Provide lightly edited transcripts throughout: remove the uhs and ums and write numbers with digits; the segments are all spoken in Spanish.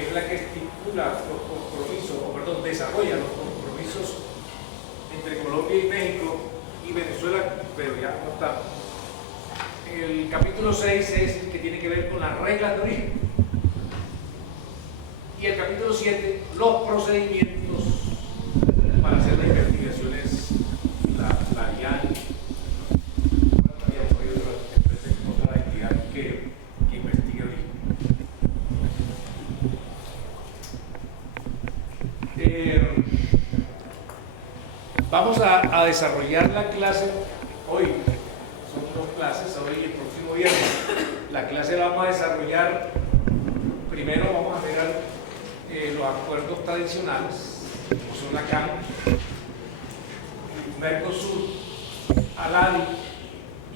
que es la que estipula los compromisos, o perdón, desarrolla los compromisos entre Colombia y México y Venezuela, pero ya no está. El capítulo 6 es el que tiene que ver con las reglas de origen. Y el capítulo 7, los procedimientos para hacer las investigaciones, la IAN, otra entidad que investigue origen. Vamos a desarrollar la clase hoy. Son dos clases, hoy y el próximo viernes. La clase la vamos a desarrollar, primero vamos a mirar los acuerdos tradicionales, como son la CAN, Mercosur, ALADI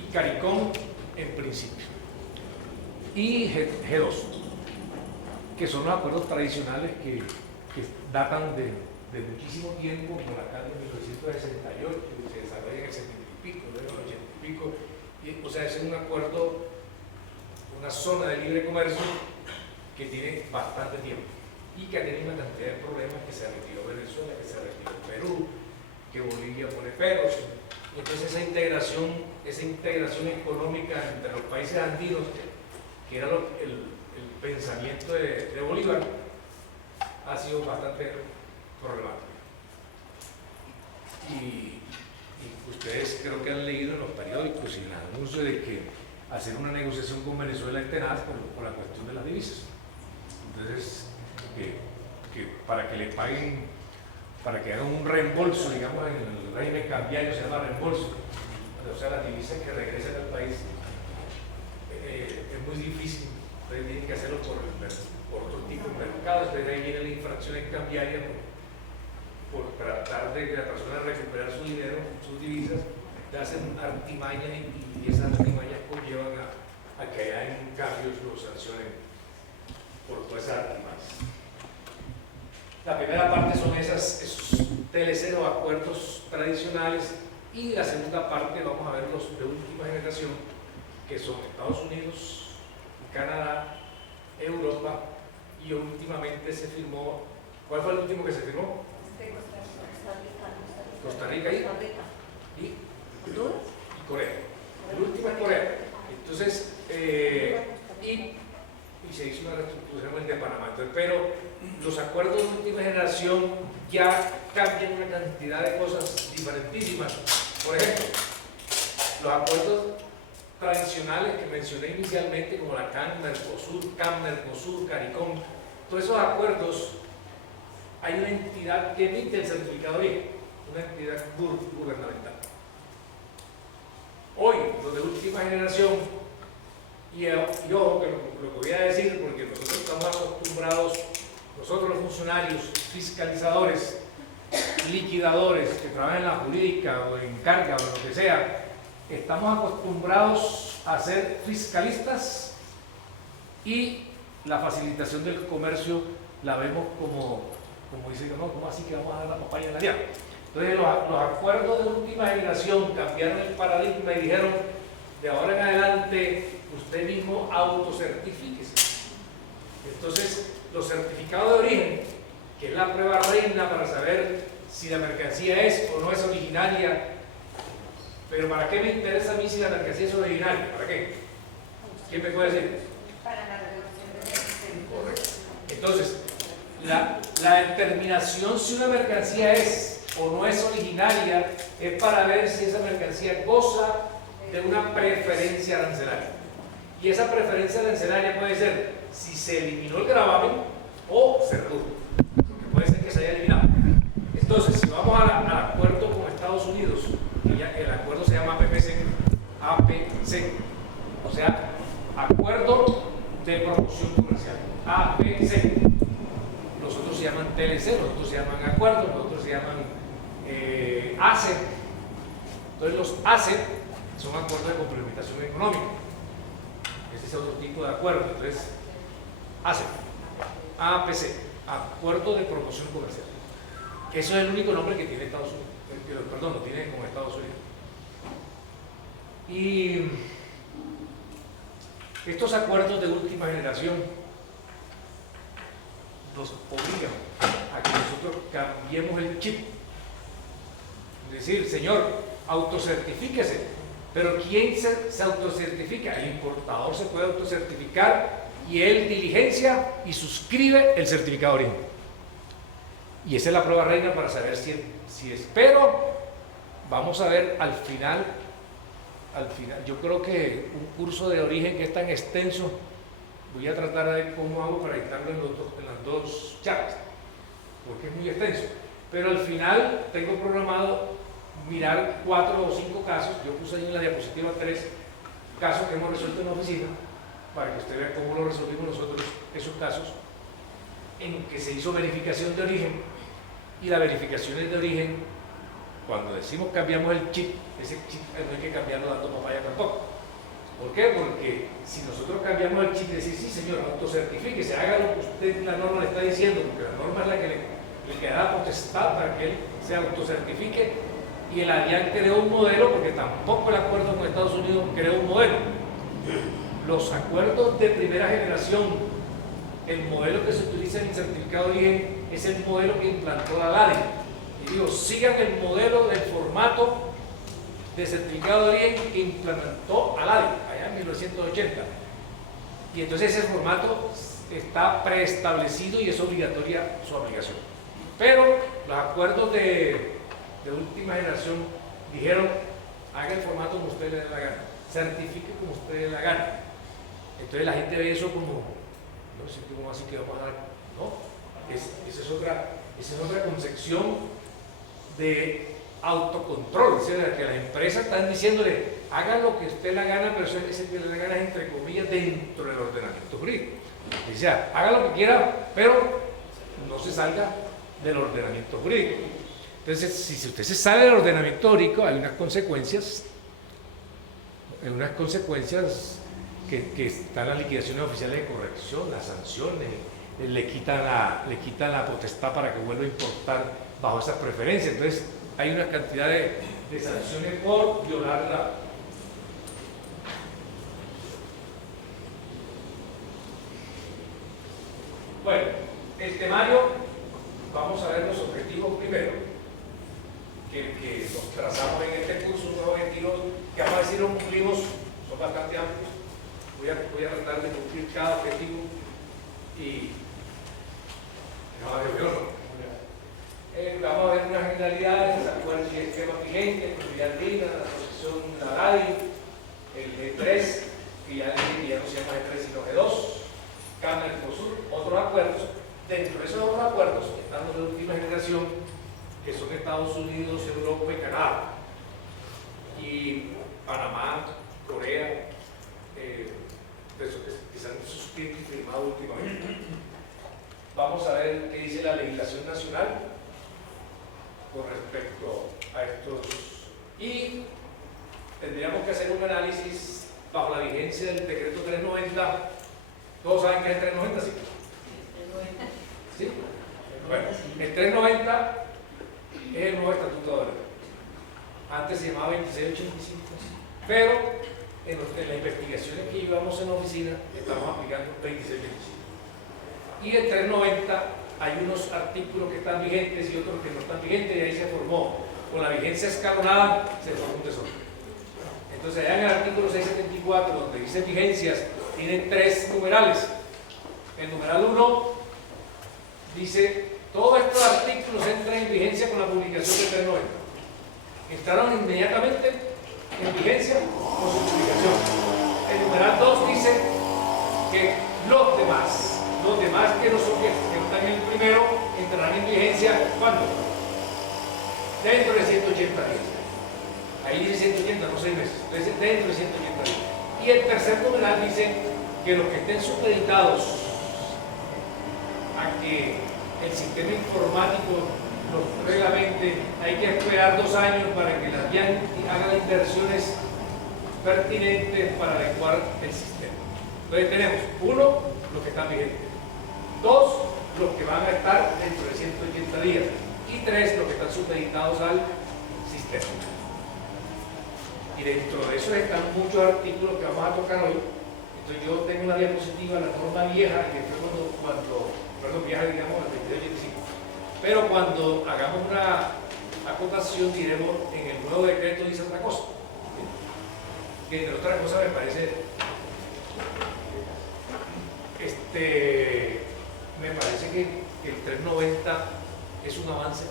y CARICOM en principio. Y G2, que son los acuerdos tradicionales que datan de muchísimo tiempo, como la CAN de 1968, que se desarrolla en el 70 y pico, luego en el 80 y pico. O sea, es un acuerdo, una zona de libre comercio que tiene bastante tiempo y que ha tenido una cantidad de problemas, que se retiró Venezuela, que se retiró Perú, que Bolivia pone peros. Y entonces esa integración económica entre los países andinos, que era el pensamiento de Bolívar, ha sido bastante problemática. Y ustedes creo que han leído en los periódicos y en el anuncio de que hacer una negociación con Venezuela es tenaz por la cuestión de las divisas. Entonces, que para que le paguen, para que hagan un reembolso, digamos, en el régimen cambiario se llama reembolso, o sea, las divisas que regresan al país, es muy difícil. Entonces tienen que hacerlo por otro tipo de mercados. Desde ahí viene la infracción cambiaria por tratar de que la persona recuperar su dinero, sus divisas, le hacen artimañas y esas artimañas conllevan a que haya en cambios los sancionen por todas esas artimañas. La primera parte son esos TLC o acuerdos tradicionales, y la segunda parte vamos a ver los de última generación, que son Estados Unidos, Canadá, Europa, y últimamente se firmó. ¿Cuál fue el último que se firmó? Costa Rica y Corea. El último es Corea. Entonces, y se hizo una reestructuración de Panamá. Entonces, pero los acuerdos de última generación ya cambian una cantidad de cosas diferentísimas. Por ejemplo, los acuerdos tradicionales que mencioné inicialmente, como la CAN, Mercosur, CARICOM, todos esos acuerdos, hay una entidad que emite el certificado de origen, una entidad gubernamental. Hoy, los de última generación, y ojo que lo que voy a decir, porque nosotros estamos acostumbrados, nosotros los funcionarios, fiscalizadores, liquidadores que trabajan en la jurídica o en carga o lo que sea, estamos acostumbrados a ser fiscalistas, y la facilitación del comercio la vemos como dicen, no, ¿cómo así que vamos a dar la papaya en la llave? Entonces los acuerdos de última generación cambiaron el paradigma y dijeron, de ahora en adelante usted mismo autocertifíquese. Entonces los certificados de origen, que es la prueba reina para saber si la mercancía es o no es originaria. Pero ¿para qué me interesa a mí si la mercancía es originaria? ¿Para qué? ¿Quién me puede decir? Para la reducción de beneficios. Correcto. Entonces, la determinación si una mercancía es o no es originaria es para ver si esa mercancía goza de una preferencia arancelaria. Y esa preferencia arancelaria puede ser si se eliminó el gravamen o se redujo, porque puede ser que se haya eliminado. Entonces, si vamos al acuerdo con Estados Unidos, el acuerdo se llama APC, o sea, Acuerdo de Promoción Comercial, APC. Los otros se llaman TLC, los otros se llaman acuerdos, los otros se llaman ACEP. Entonces los ACEP son acuerdos de complementación económica. Ese es otro tipo de acuerdo. Entonces, ACEP, APC, Acuerdo de Promoción Comercial. Eso es el único nombre que tiene Estados Unidos. Perdón, lo tiene con Estados Unidos. Y estos acuerdos de última generación nos obligan a que nosotros cambiemos el chip. Es decir, señor, autocertifíquese. Pero ¿quién se autocertifica? El importador se puede autocertificar y él diligencia y suscribe el certificado de origen. Y esa es la prueba reina para saber si es. Pero vamos a ver al final, yo creo que un curso de origen que es tan extenso, voy a tratar de ver cómo hago para dictarlo en las dos charlas, porque es muy extenso. Pero al final tengo programado mirar 4 o 5 casos. Yo puse ahí en la diapositiva 3 casos que hemos resuelto en la oficina, para que usted vea cómo lo resolvimos nosotros, esos casos en que se hizo verificación de origen. Y las verificaciones de origen, cuando decimos cambiamos el chip, ese chip no hay que cambiarlo dando papaya tampoco. ¿Por qué? Porque si nosotros cambiamos el chip y decir, sí señor, autocertifíquese, haga lo que usted, la norma le está diciendo, porque la norma es la que le da potestad para que él se autocertifique, y el ADIAN creó un modelo, porque tampoco el acuerdo con Estados Unidos creó un modelo. Los acuerdos de primera generación, el modelo que se utiliza en el certificado de origen es el modelo que implantó la LADI. Y digo, sigan el modelo del formato de certificado de origen que implantó a LADI allá en 1980. Y entonces ese formato está preestablecido y es obligatoria su aplicación. Pero los acuerdos de última generación dijeron, haga el formato como usted le dé la gana, certifique como usted le dé la gana. Entonces la gente ve eso como, no sé cómo así que vamos a dar, no, esa es otra concepción de autocontrol. Es decir, que las empresas están diciéndole, haga lo que usted le gana, pero ese que le da gana es entre comillas dentro del ordenamiento jurídico. O sea, haga lo que quiera, pero no se salga del ordenamiento jurídico. Entonces, si usted se sale del ordenamiento jurídico, hay unas consecuencias que están las liquidaciones oficiales de corrección, las sanciones, le quitan la potestad para que vuelva a importar bajo esas preferencias. Entonces, hay una cantidad de sanciones por violar la. Bueno, el temario, vamos a ver los objetivos primero. Que nos trazamos en este curso, unos objetivos que vamos a decir los cumplimos, son bastante amplios. Voy a tratar de cumplir cada objetivo y vamos a ver unas generalidades, acuerdos y esquemas vigentes, propiedad digna, la asociación de la RADI, el G3, que ya no se llama G3 sino G2, Cámara del Sur, otros acuerdos. Dentro de esos otros acuerdos están los de última generación, que son Estados Unidos, Europa y Canadá, y Panamá, Corea, que se han suscrito y firmado últimamente. Vamos a ver qué dice la legislación nacional con respecto a estos, y tendríamos que hacer un análisis bajo la vigencia del decreto 390. ¿Todos saben qué es el 390? ¿Sí? ¿Sí? Bueno, el 390 es el nuevo estatuto de la ley. Antes se llamaba 2685, pero en las investigaciones que llevamos en la oficina estamos aplicando 2625. Y el 390 hay unos artículos que están vigentes y otros que no están vigentes, y ahí se formó, con la vigencia escalonada, se formó un desorden. Entonces allá en el artículo 674, donde dice vigencias, tiene 3 numerales. El numeral 1 dice: todos estos artículos entran en vigencia con la publicación del 390. Entraron inmediatamente en vigencia con su publicación. El numeral 2 dice que los demás que no están en el primero, entrarán en vigencia, ¿cuándo? Dentro de 180 días. Ahí dice 180, no 6 meses. Entonces, dentro de 180 días. Y el tercer numeral dice que los que estén supeditados a que el sistema informático los reglamente, hay que esperar 2 años para que la DIAN haga las inversiones pertinentes para adecuar el sistema. Entonces tenemos 1, los que están vigentes; 2, los que van a estar dentro de 180 días; y 3, los que están supeditados al sistema. Y dentro de eso están muchos artículos que vamos a tocar hoy. Entonces yo tengo una diapositiva, la norma vieja, que fue cuando nos viaja, digamos, al 2285. Pero cuando hagamos una acotación, diremos, en el nuevo decreto dice otra cosa. Que entre otras cosas me parece, me parece que el 390 es un avance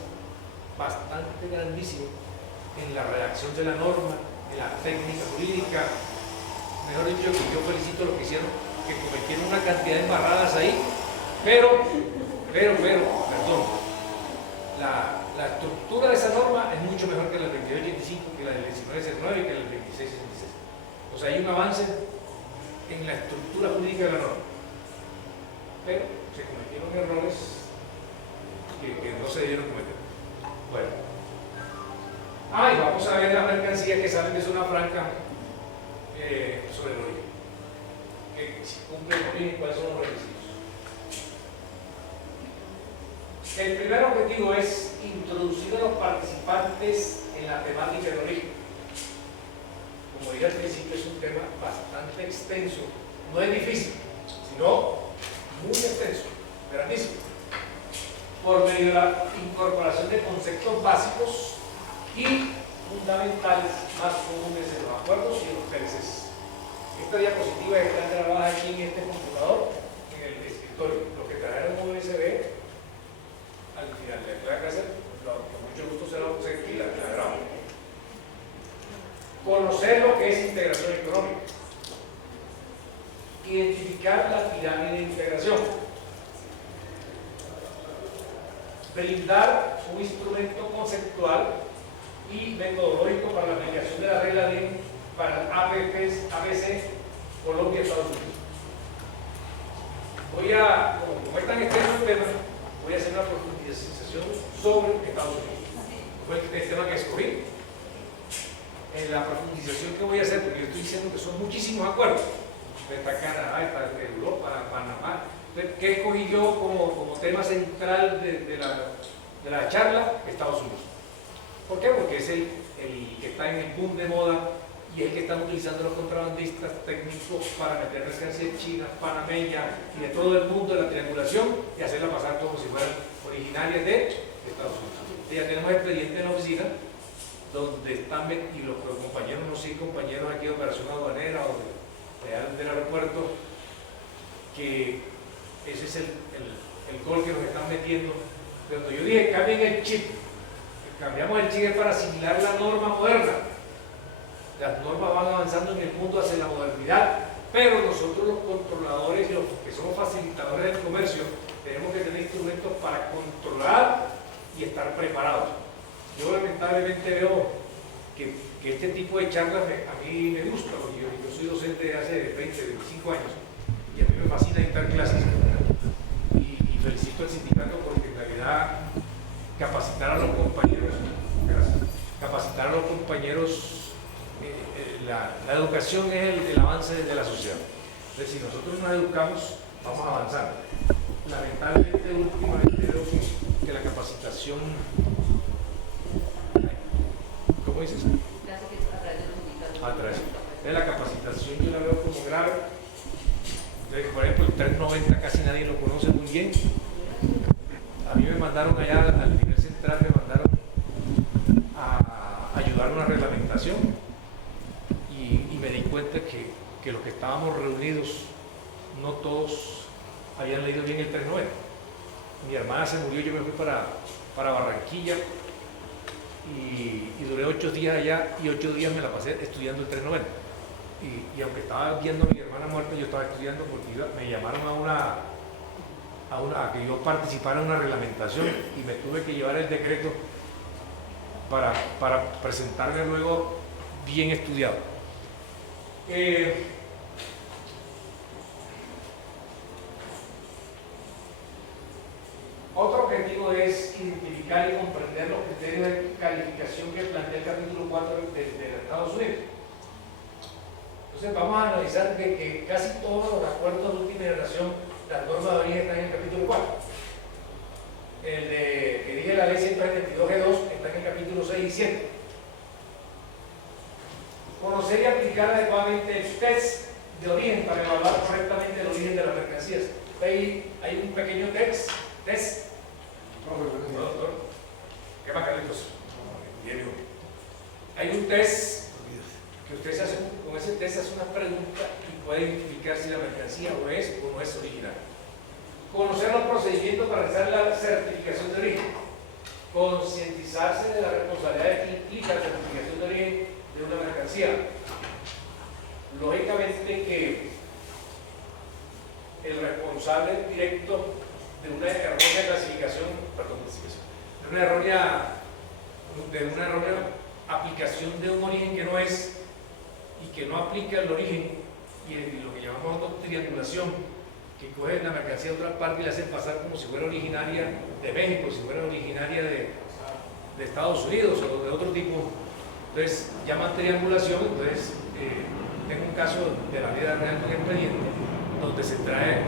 bastante grandísimo en la redacción de la norma, en la técnica jurídica. Mejor dicho, que yo felicito a los que hicieron, que cometieron una cantidad de embarradas ahí, pero, perdón, la estructura de esa norma es mucho mejor que la del 2285, que la del 1909 y que la del 2666. O sea, hay un avance en la estructura jurídica de la norma, pero se cometieron errores que no se debieron cometer. Bueno, y vamos a ver las mercancías que salen de zona franca sobre el origen, que si cumplen el origen, cuáles son los requisitos. El primer objetivo es introducir a los participantes en la temática del origen. Como dije al principio, es un tema bastante extenso, no es difícil, sino muy extenso, grandísimo, por medio de la incorporación de conceptos básicos y fundamentales más comunes en los acuerdos y en los PLCs. Esta diapositiva está grabada aquí en este computador, en el escritorio. Los que trajeron USB, al final de la clase, con mucho gusto se la grabo. Conocer lo que es integración económica. Identificar la pirámide de integración. Brindar un instrumento conceptual y metodológico para la aplicación de la regla DIN para ABC, Colombia y Estados Unidos. Como es tan extenso el tema, voy a hacer una profundización sobre Estados Unidos. Fue el tema que escogí. En la profundización que voy a hacer, porque yo estoy diciendo que son muchísimos acuerdos. Está Canadá, está Europa, Panamá. ¿Qué escogí yo como tema central de la charla? Estados Unidos. ¿Por qué? Porque es el que está en el boom de moda y es el que están utilizando los contrabandistas técnicos para meter mercancías chinas, panameñas y de todo el mundo de la triangulación y hacerla pasar como si fueran originarias de Estados Unidos. Ya tenemos expediente en la oficina donde están, y los compañeros, no sé, compañeros aquí de operación aduanera o del aeropuerto, que ese es el gol que nos están metiendo. Cuando yo dije cambien el chip, cambiamos el chip para asimilar la norma moderna. Las normas van avanzando en el mundo hacia la modernidad, pero nosotros los controladores, los que somos facilitadores del comercio, tenemos que tener instrumentos para controlar y estar preparados. Yo lamentablemente veo que este tipo de charlas a mí me gusta, porque yo soy docente de hace 20, 25 años y a mí me fascina dictar clases y felicito al sindicato porque en realidad capacitar a los compañeros, la educación es el avance de la sociedad. Entonces, si nosotros nos educamos, vamos a avanzar. Lamentablemente, últimamente veo que la capacitación, ¿cómo dices? A través de la capacitación yo la veo como grave. Entonces, por ejemplo, el 390 casi nadie lo conoce muy bien. A mí me mandaron allá al nivel central, me mandaron a ayudar a una reglamentación y me di cuenta que los que estábamos reunidos, no todos habían leído bien el 390. Mi hermana se murió, yo me fui para Barranquilla y duré 8 días allá y 8 días me la pasé estudiando el 390. Y aunque estaba viendo a mi hermana muerta, yo estaba estudiando porque me llamaron a que yo participara en una reglamentación y me tuve que llevar el decreto para presentarme luego bien estudiado. Otro objetivo es identificar y comprender los criterios de calificación que plantea el capítulo 4 de Estados Unidos. Entonces vamos a analizar que casi todos los acuerdos de última generación, las normas de origen están en el capítulo 4. El que dije la ley 172G2 está en el capítulo 6 y 7. Conocer y aplicar adecuadamente el test de origen para evaluar correctamente el origen de las mercancías. Hay un pequeño test. No, doctor. ¿Qué más, Carlitos? Bien, hijo. Hay un test que usted se hace, con ese test hace una pregunta y puede identificar si la mercancía o no es original. Conocer los procedimientos para realizar la certificación de origen. Concientizarse de la responsabilidad que implica la certificación de origen de una mercancía. Lógicamente que el responsable directo de una errónea clasificación, de una errónea aplicación de un origen que no es y que no aplica el origen y lo que llamamos triangulación, que cogen la mercancía de otra parte y la hacen pasar como si fuera originaria de México, si fuera originaria de Estados Unidos o de otro tipo. Entonces llaman triangulación. Entonces tengo un caso de la vida real de un expediente donde se trae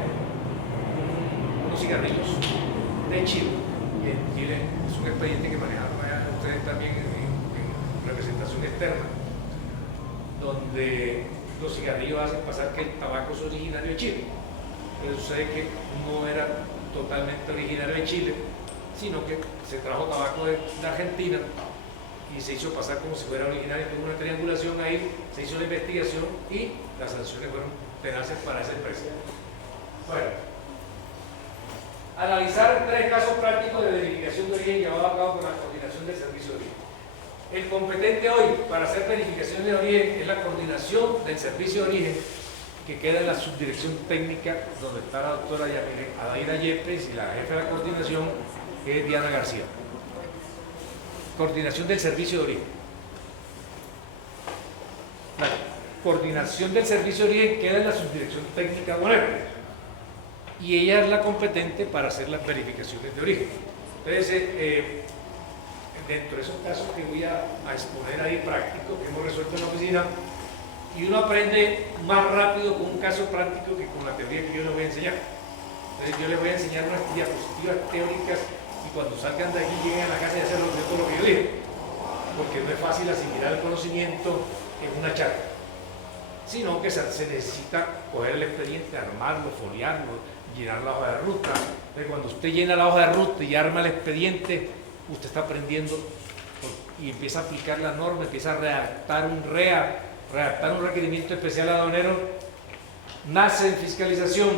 unos cigarrillos de Chile, y en Chile es un expediente que manejaron ustedes también en representación externa, donde los cigarrillos hacen pasar que el tabaco es originario de Chile. Pero sucede que no era totalmente originario de Chile, sino que se trajo tabaco de Argentina y se hizo pasar como si fuera originario. Tuvo una triangulación ahí, se hizo la investigación y las sanciones fueron tenaces para esa empresa. Bueno, analizar 3 casos prácticos de verificación de origen llevados a cabo por la coordinación del servicio de origen. El competente hoy para hacer verificación de origen es la coordinación del servicio de origen, que queda en la subdirección técnica, donde está la doctora Adaira Yepes, y la jefa de la coordinación es Diana García. Coordinación del servicio de origen. La coordinación del servicio de origen queda en la subdirección técnica aduanera, y ella es la competente para hacer las verificaciones de origen. Entonces, dentro de esos casos que voy a exponer ahí prácticos que hemos resuelto en la oficina, y uno aprende más rápido con un caso práctico que con la teoría que yo les voy a enseñar. Entonces yo les voy a enseñar unas diapositivas teóricas y cuando salgan de aquí lleguen a la casa y hacen todo lo que yo digo, porque no es fácil asimilar el conocimiento en una charla, sino que se necesita coger el expediente, armarlo, foliarlo, llenar la hoja de ruta. Entonces cuando usted llena la hoja de ruta y arma el expediente, usted está aprendiendo y empieza a aplicar la norma, empieza a redactar un REA, redactar un requerimiento especial aduanero, nace en fiscalización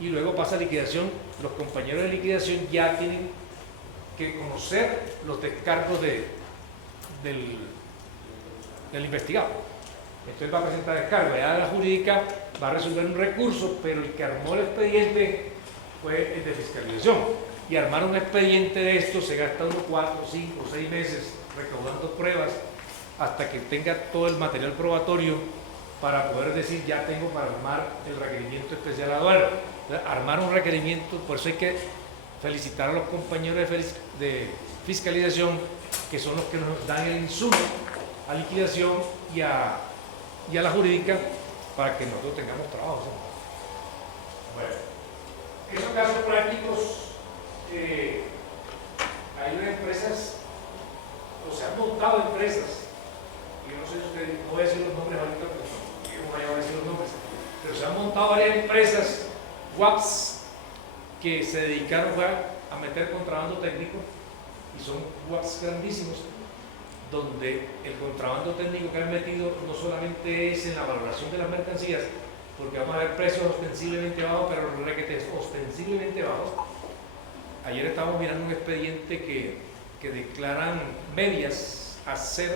y luego pasa a liquidación. Los compañeros de liquidación ya tienen que conocer los descargos del investigado. Entonces va a presentar descargo, ya la jurídica va a resolver un recurso, pero el que armó el expediente fue el de fiscalización. Y armar un expediente de esto se gasta unos 4, 5, 6 meses recaudando pruebas hasta que tenga todo el material probatorio para poder decir ya tengo para armar el requerimiento especial aduanero. Armar un requerimiento, por eso hay que felicitar a los compañeros de fiscalización, que son los que nos dan el insumo a liquidación y a la jurídica para que nosotros tengamos trabajo. Bueno, esos casos prácticos, hay unas empresas, o se han montado empresas. Yo no sé si ustedes, no voy a decir los nombres ahorita, porque yo no voy a decir los nombres, pero se han montado varias empresas, WAPs, que se dedicaron a meter contrabando técnico, y son WAPs grandísimos, donde el contrabando técnico que han metido no solamente es en la valoración de las mercancías, porque vamos a ver precios ostensiblemente bajos, pero los requetes ostensiblemente bajos. Ayer estábamos mirando un expediente que declaran medias a 0,0070.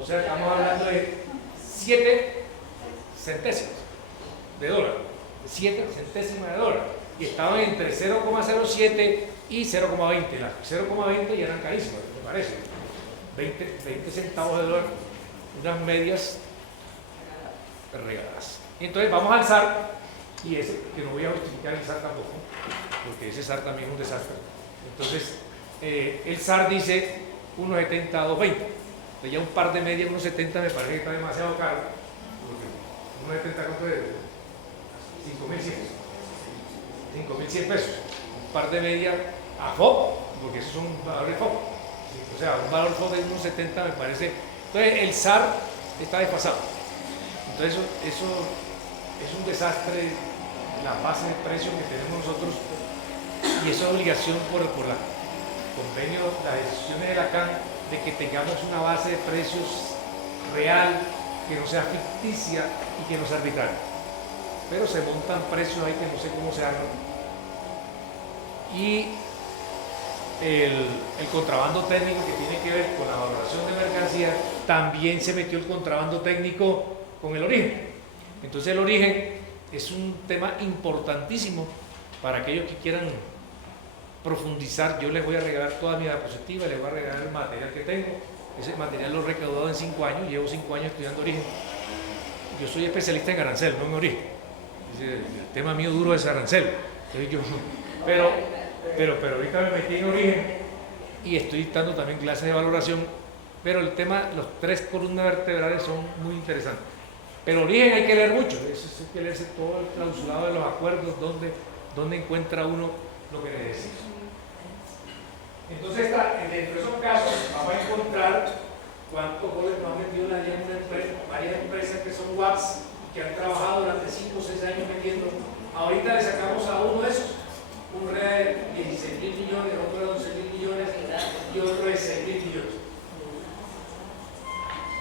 O sea, estamos hablando de 7 centésimos de dólar, 7 centésimas de dólar, y estaban entre 0,07 y 0,20. Las 0,20 ya eran carísimas, me parece. 20 centavos de dólar, unas medias regaladas. Entonces vamos al SAR, y ese, que no voy a justificar el SAR tampoco, porque ese SAR también es un desastre. Entonces, el SAR dice 1,70 a 2,20. Entonces ya un par de medias, 1,70 me parece que está demasiado caro, porque 1,70 ¿cuánto es? 5.100 pesos. Un par de medias a FOB, porque esos son valores FOB. O sea, un valor FOB de 1,70 me parece. Entonces el SAR está desfasado. Entonces eso es un desastre la base de precios que tenemos nosotros, y eso es obligación por la convenio, las decisiones de la CAN, de que tengamos una base de precios real, que no sea ficticia y que no sea arbitraria. Pero se montan precios ahí que no sé cómo se hagan. Y el contrabando técnico, que tiene que ver con la valoración de mercancías, también se metió el contrabando técnico con el origen. Entonces el origen es un tema importantísimo para aquellos que quieran profundizar. Yo les voy a regalar toda mi diapositiva, les voy a regalar el material que tengo. Ese material lo he recaudado en 5 años, llevo 5 años estudiando origen. Yo soy especialista en arancel, no en origen. El tema mío duro es arancel. Pero ahorita me metí en origen y estoy dando también clases de valoración. Pero el tema, los 3 columnas vertebrales son muy interesantes. Pero origen hay que leer mucho, eso hay que leerse todo el clausulado de los acuerdos, donde encuentra uno lo que necesita. Entonces, dentro de esos casos, vamos a encontrar cuántos goles nos han metido varias empresas que son WAPs, que han trabajado durante 5 o 6 años metiendo. Ahorita le sacamos a uno de esos, un REA de 16.000 millones, otro de 11.000 millones y otro de 6.000 millones.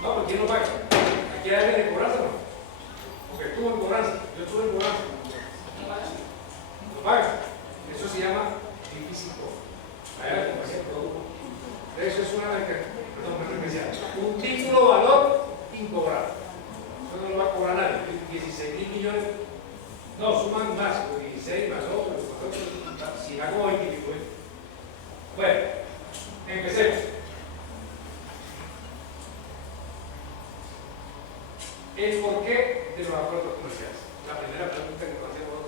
No, ¿por quién no paga? Aquí hay alguien de cobranza, ¿no? Porque estuvo en cobranza, yo estuve en cobranza. ¿No paga? Eso se llama difícil. Eso es un título de valor incobrable. Eso no lo va a cobrar nadie. 16.000 millones. No, suman más, 16 más otros, si da como 20 y pico. Bueno, empecemos. El porqué de los acuerdos comerciales. La primera pregunta que nos hacemos,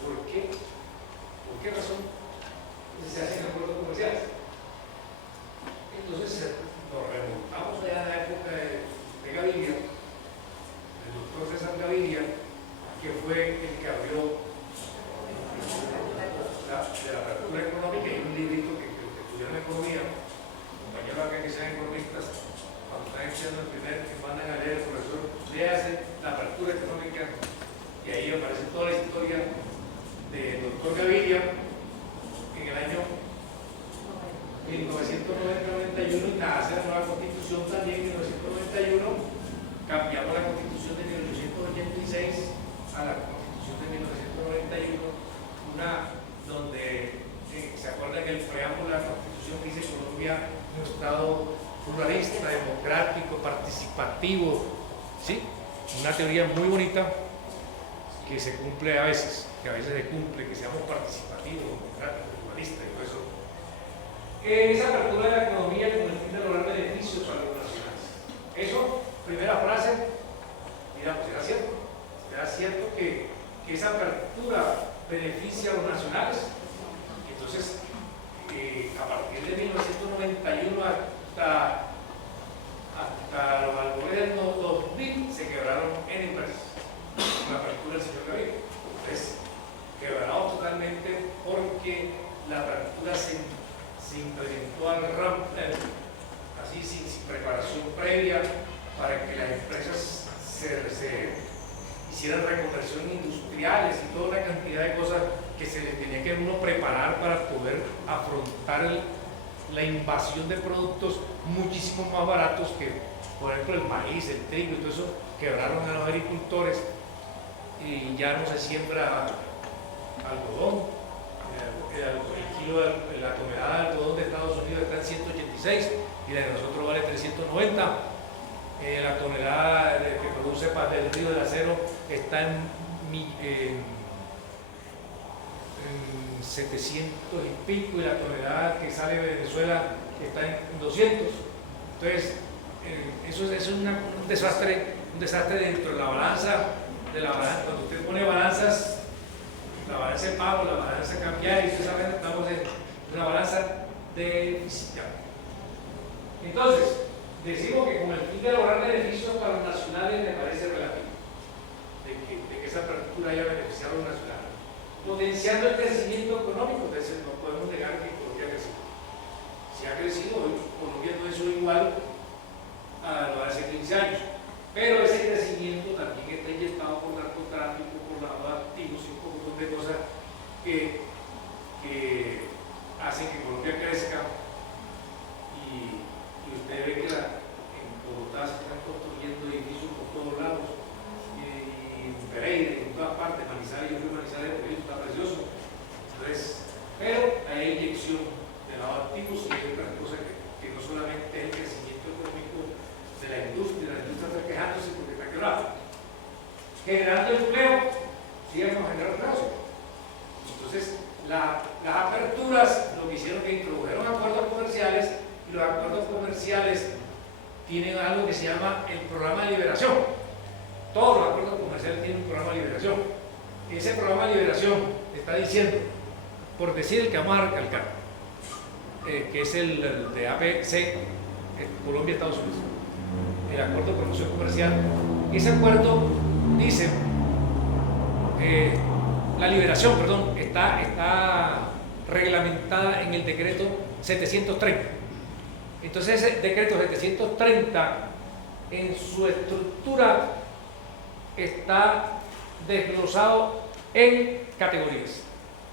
¿por qué? ¿Por qué razón se hacen acuerdos comerciales? Entonces nos remontamos allá a la época de Gaviria, el doctor César Gaviria, que fue el que abrió de la apertura económica, y un librito que estudiaron economía, compañeros acá que sean economistas, cuando están estudiando el primer que mandan a leer el profesor, le hacen la apertura económica, y ahí aparece toda la historia del doctor Gaviria en el año 1990-91, y nace la nueva constitución también en 1991. Cambiamos la constitución de 1886 a la constitución de 1991, una donde se acuerdan que el preámbulo de la constitución dice Colombia un estado pluralista, democrático, participativo, ¿sí? Una teoría muy bonita que se cumple a veces, se cumple, que seamos participativos, democráticos, pluralistas y todo eso. Esa apertura de la economía con el fin de lograr beneficios para los nacionales. Eso, primera frase, mira, pues era cierto. Era cierto que esa apertura beneficia a los nacionales. Entonces, a partir de 1991 hasta los albores del 2000 se quebraron en empresas con la apertura del señor Gaviria. Entonces, quebraron totalmente porque la apertura se implementó al así sin preparación previa para que las empresas se hicieran reconversión industriales y toda una cantidad de cosas que se le tenía que uno preparar para poder afrontar la invasión de productos muchísimo más baratos que, por ejemplo, el maíz, el trigo y todo eso. Quebraron a los agricultores y ya no se siembra algodón. El kilo de la tonelada de algodón de Estados Unidos está en 186 y la de nosotros vale 390. La tonelada que produce del Río del Acero está en 700 y pico, y la tonelada que sale de Venezuela está en 200. Entonces, eso es un desastre dentro de la balanza. Cuando usted pone balanzas, la balanza de pago, la balanza cambiaria, y ustedes saben, estamos en una balanza deficitaria. Entonces, decimos que con el fin de lograr beneficios para los nacionales me parece relativo, de que esa apertura haya beneficiado a los nacionales, potenciando el crecimiento económico. Entonces no podemos negar que Colombia ha crecido. Si ha crecido, hoy Colombia no es igual a lo de hace 15 años, pero ese crecimiento también está inyectado por narcotráfico, por lavado de activos y un montón de cosas que hacen que Colombia crezca. Y usted ve que en Bogotá se están construyendo edificios por todos lados, y en Pereira, y en todas partes. Manizales, yo fui a Manizales porque está precioso. Entonces, pero hay inyección de lavado de activos y hay otras cosas que no solamente es el crecimiento económico de la industria está quejándose porque está quebrada. Generando empleo, siguen generando empleo. Entonces, las aperturas lo que hicieron que introdujeron acuerdos comerciales, y los acuerdos comerciales tienen algo que se llama el programa de liberación. Todos los acuerdos comerciales tienen un programa de liberación. Ese programa de liberación está diciendo, por decir el que vamos a recalcar, que es el de APC, Colombia, Estados Unidos, el acuerdo de promoción comercial. Ese acuerdo dice, la liberación, perdón, está reglamentada en el decreto 730. Entonces ese decreto 730 en su estructura está desglosado en categorías.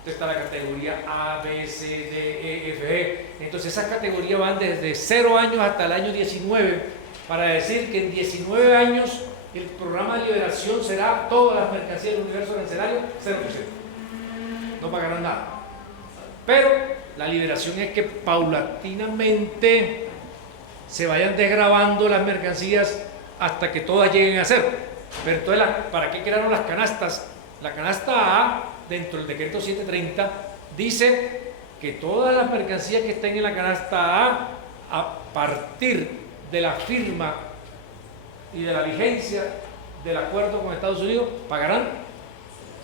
Entonces está la categoría A, B, C, D, E, F, G. Entonces esas categorías van desde 0 años hasta el año 19, para decir que en 19 años el programa de liberación será todas las mercancías del universo arancelario 0%. No pagarán nada. Pero la liberación es que paulatinamente se vayan desgravando las mercancías hasta que todas lleguen a cero. Pero entonces, ¿para qué crearon las canastas? La canasta A, dentro del decreto 730, dice que todas las mercancías que estén en la canasta a partir de la firma y de la vigencia del acuerdo con Estados Unidos, pagarán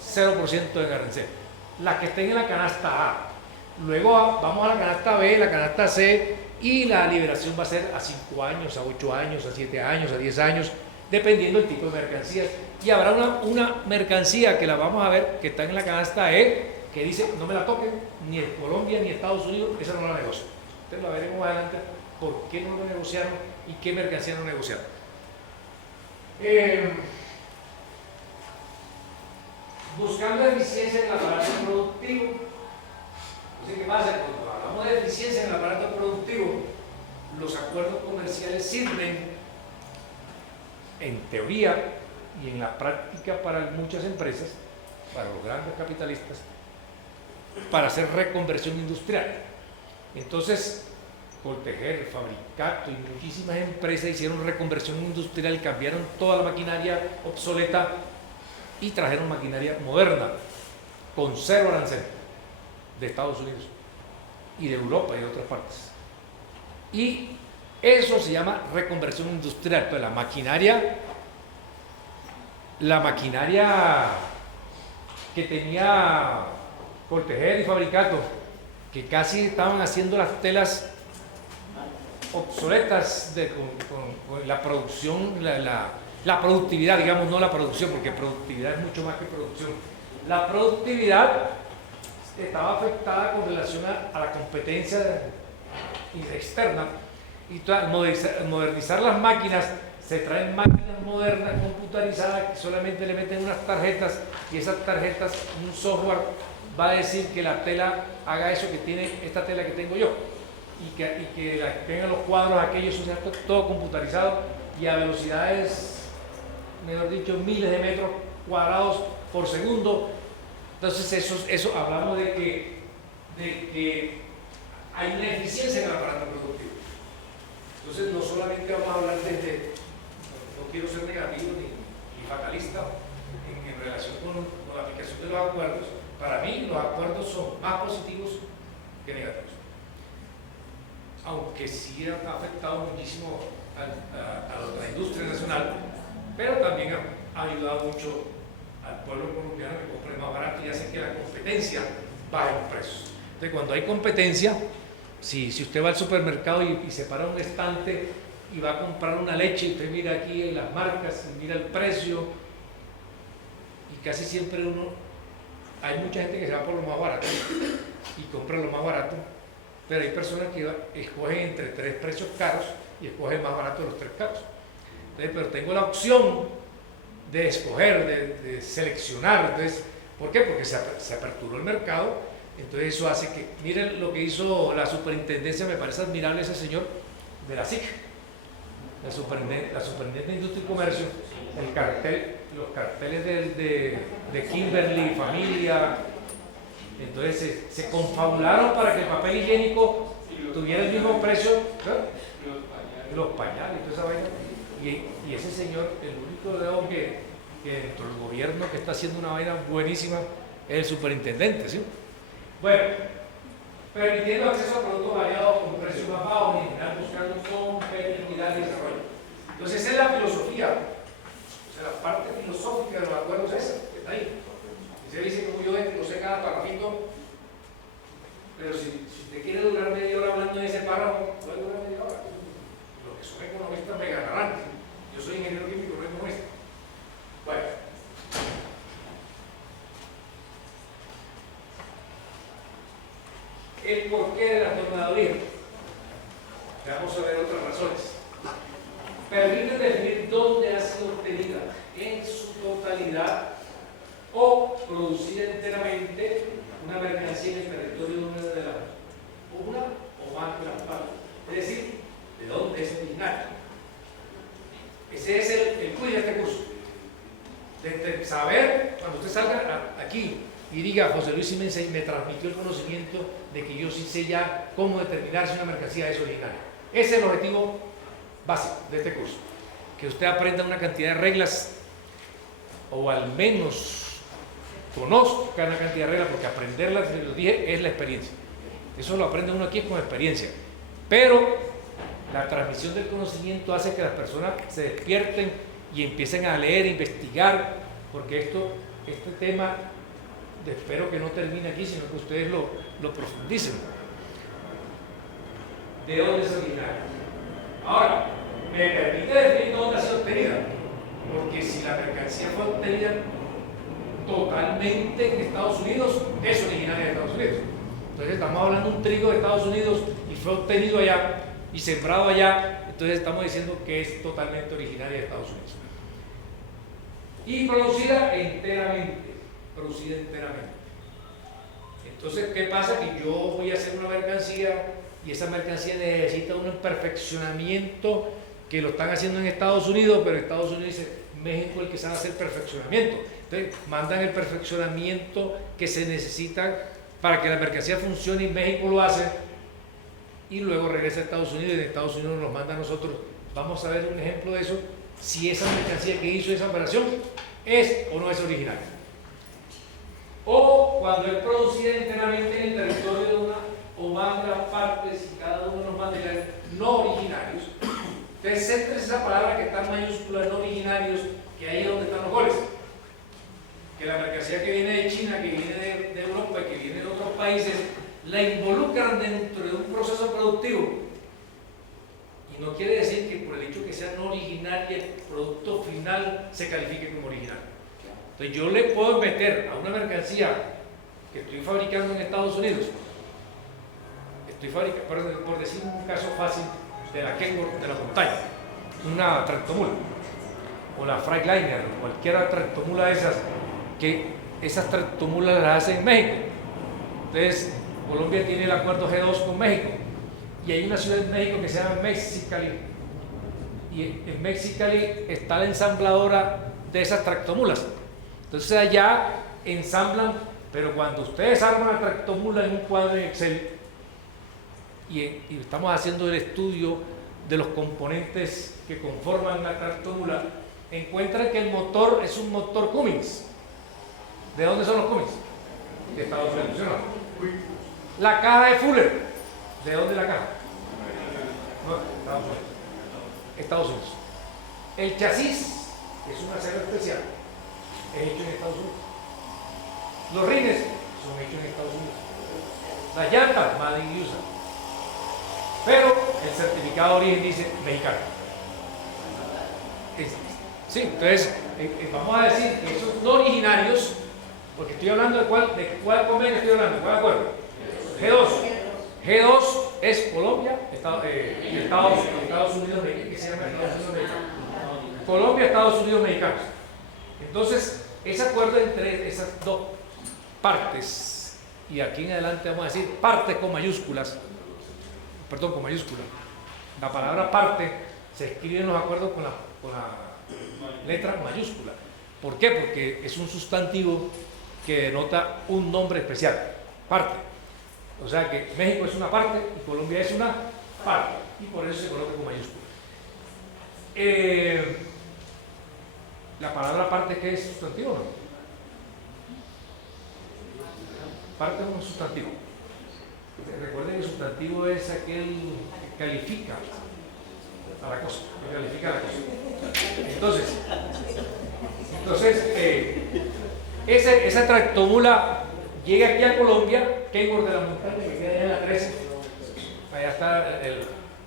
0% de arancel. Las que estén en la canasta A. Luego vamos a la canasta B, la canasta C, y la liberación va a ser a 5 años, a 8 años, a 7 años, a 10 años, dependiendo del tipo de mercancías. Y habrá una mercancía que la vamos a ver, que está en la canasta E, que dice, no me la toquen, ni en Colombia ni en Estados Unidos, esa no la negocio. Entonces la veremos más adelante, por qué no lo negociaron y qué mercancía no negociaron. Buscando eficiencia en el aparato productivo. Entonces, ¿qué pasa? Cuando hablamos de eficiencia en el aparato productivo, los acuerdos comerciales sirven, en teoría y en la práctica, para muchas empresas, para los grandes capitalistas, para hacer reconversión industrial. Entonces, Coltejer, Fabricato y muchísimas empresas hicieron reconversión industrial, cambiaron toda la maquinaria obsoleta y trajeron maquinaria moderna, con 0 arancel, de Estados Unidos y de Europa y de otras partes. Y eso se llama reconversión industrial. Entonces, la maquinaria que tenía Coltejer y Fabricato, que casi estaban haciendo las telas obsoletas con la producción, la productividad, digamos, no la producción, porque productividad es mucho más que producción. La productividad estaba afectada con relación a la competencia externa, y modernizar las máquinas, se traen máquinas modernas, computarizadas, que solamente le meten unas tarjetas, y esas tarjetas, un software va a decir que la tela haga eso que tiene esta tela que tengo yo, y que tenga los cuadros aquellos, o sea, todo computarizado y a velocidades, mejor dicho, miles de metros cuadrados por segundo. Entonces eso hablamos de que hay una eficiencia en el aparato productivo. Entonces no solamente vamos a hablar no quiero ser negativo ni fatalista en relación con la aplicación de los acuerdos. Para mí los acuerdos son más positivos que negativos, aunque sí ha afectado muchísimo a la industria nacional, pero también ha ayudado mucho al pueblo colombiano que compre más barato y hace que la competencia baje los precios. Entonces, cuando hay competencia, si usted va al supermercado y se para un estante y va a comprar una leche, y usted mira aquí en las marcas y mira el precio, y casi siempre hay mucha gente que se va por lo más barato y compra lo más barato, pero hay personas que escogen entre 3 precios caros y escogen el más barato de los 3 caros. Entonces, pero tengo la opción de escoger, de seleccionar. Entonces, ¿por qué? Porque se aperturó el mercado. Entonces eso hace que, miren lo que hizo la superintendencia, me parece admirable ese señor de la SIC, la Superintendencia de Industria y Comercio, los carteles de Kimberly, Familia. Entonces se confabularon para que el papel higiénico tuviera el mismo precio, ¿verdad? Los pañales, toda esa vaina. Y ese señor, el único dedo que dentro del gobierno que está haciendo una vaina buenísima es el superintendente, ¿sí? Bueno, permitiendo acceso a productos variados con precios más bajos y en general buscando competitividad y desarrollo. Entonces, esa es la filosofía, o sea, la parte filosófica de los acuerdos es esa, que está ahí. Y se dice como yo desglosé cada parrafito, pero si usted quiere durar media hora hablando de ese párrafo, puede durar media hora. Los que son economistas me ganarán. Yo soy ingeniero químico, no economista. Bueno. El porqué de la norma de origen. Vamos a ver otras razones. Permite definir dónde ha sido obtenida en su totalidad o producida enteramente una mercancía en el territorio de una o más de las partes. Es decir, de dónde es originaria. Ese es el quid de este curso. De saber, cuando usted salga aquí y diga, José Luis Simense me transmitió el conocimiento de que yo sí sé ya cómo determinar si una mercancía es originaria. Ese es el objetivo básico de este curso. Que usted aprenda una cantidad de reglas, o al menos conozca una cantidad de reglas, porque aprenderlas, les dije, es la experiencia. Eso lo aprende uno aquí con experiencia. Pero la transmisión del conocimiento hace que las personas se despierten y empiecen a leer, a investigar, porque este tema espero que no termine aquí, sino que ustedes lo profundicen. ¿De dónde es originaria? Ahora, me permite definir dónde ha sido obtenida, porque si la mercancía fue obtenida totalmente en Estados Unidos, es originaria de Estados Unidos. Entonces estamos hablando de un trigo de Estados Unidos y fue obtenido allá y sembrado allá, entonces estamos diciendo que es totalmente originaria de Estados Unidos. Y producida enteramente. Entonces, ¿qué pasa? Que yo voy a hacer una mercancía y esa mercancía necesita un perfeccionamiento que lo están haciendo en Estados Unidos, pero Estados Unidos dice, México es el que sabe hacer perfeccionamiento. Entonces, mandan el perfeccionamiento que se necesita para que la mercancía funcione y México lo hace y luego regresa a Estados Unidos y en Estados Unidos nos manda a nosotros. Vamos a ver un ejemplo de eso, si esa mercancía que hizo esa operación es o no es originaria. O cuando es producida enteramente en el territorio de una o más de las partes y cada uno de los materiales no originarios. Entonces, centre esa palabra que está en mayúsculas, no originarios, que ahí es donde están los goles. Que la mercancía que viene de China, que viene de Europa y que viene de otros países, la involucran dentro de un proceso productivo. Y no quiere decir que por el hecho que sea no originaria, el producto final se califique como original. Entonces yo le puedo meter a una mercancía que estoy fabricando en Estados Unidos, por decir un caso fácil, de la Kenworth de la montaña, una tractomula, o la Freightliner, o cualquier tractomula de esas, que esas tractomulas las hacen en México. Entonces, Colombia tiene el acuerdo G2 con México, y hay una ciudad en México que se llama Mexicali, y en Mexicali está la ensambladora de esas tractomulas. Entonces allá ensamblan, pero cuando ustedes arman la tractomula en un cuadro en Excel y estamos haciendo el estudio de los componentes que conforman la tractomula, encuentran que el motor es un motor Cummins. ¿De dónde son los Cummins? De Estados Unidos, ¿sí o no? La caja de Fuller, ¿de dónde es la caja? No, Estados Unidos. Estados Unidos. El chasis, que es un acero especial, es hecho en Estados Unidos. Los rines son hechos en Estados Unidos. Las llantas, made in USA. Pero el certificado de origen dice mexicano. Sí, entonces vamos a decir que esos no originarios, porque estoy hablando de cuál convenio estoy hablando, ¿cuál acuerdo? G2. G2 es Colombia, Estados Unidos, ¿qué se llama Estados Unidos mexicanos? Colombia, Estados Unidos mexicanos. Entonces, ese acuerdo entre esas dos partes, y aquí en adelante vamos a decir partes con mayúsculas, perdón, con mayúsculas. La palabra parte se escribe en los acuerdos con la letra mayúscula. ¿Por qué? Porque es un sustantivo que denota un nombre especial, parte. O sea que México es una parte y Colombia es una parte, y por eso se coloca con mayúscula. La palabra parte, ¿qué es? ¿Sustantivo o no? Parte es un sustantivo. Recuerden que el sustantivo es aquel que califica a la cosa, que califica a la cosa. Entonces esa tractomula llega aquí a Colombia, Kenworth de la Montaña, que queda allá en la 13. Allá está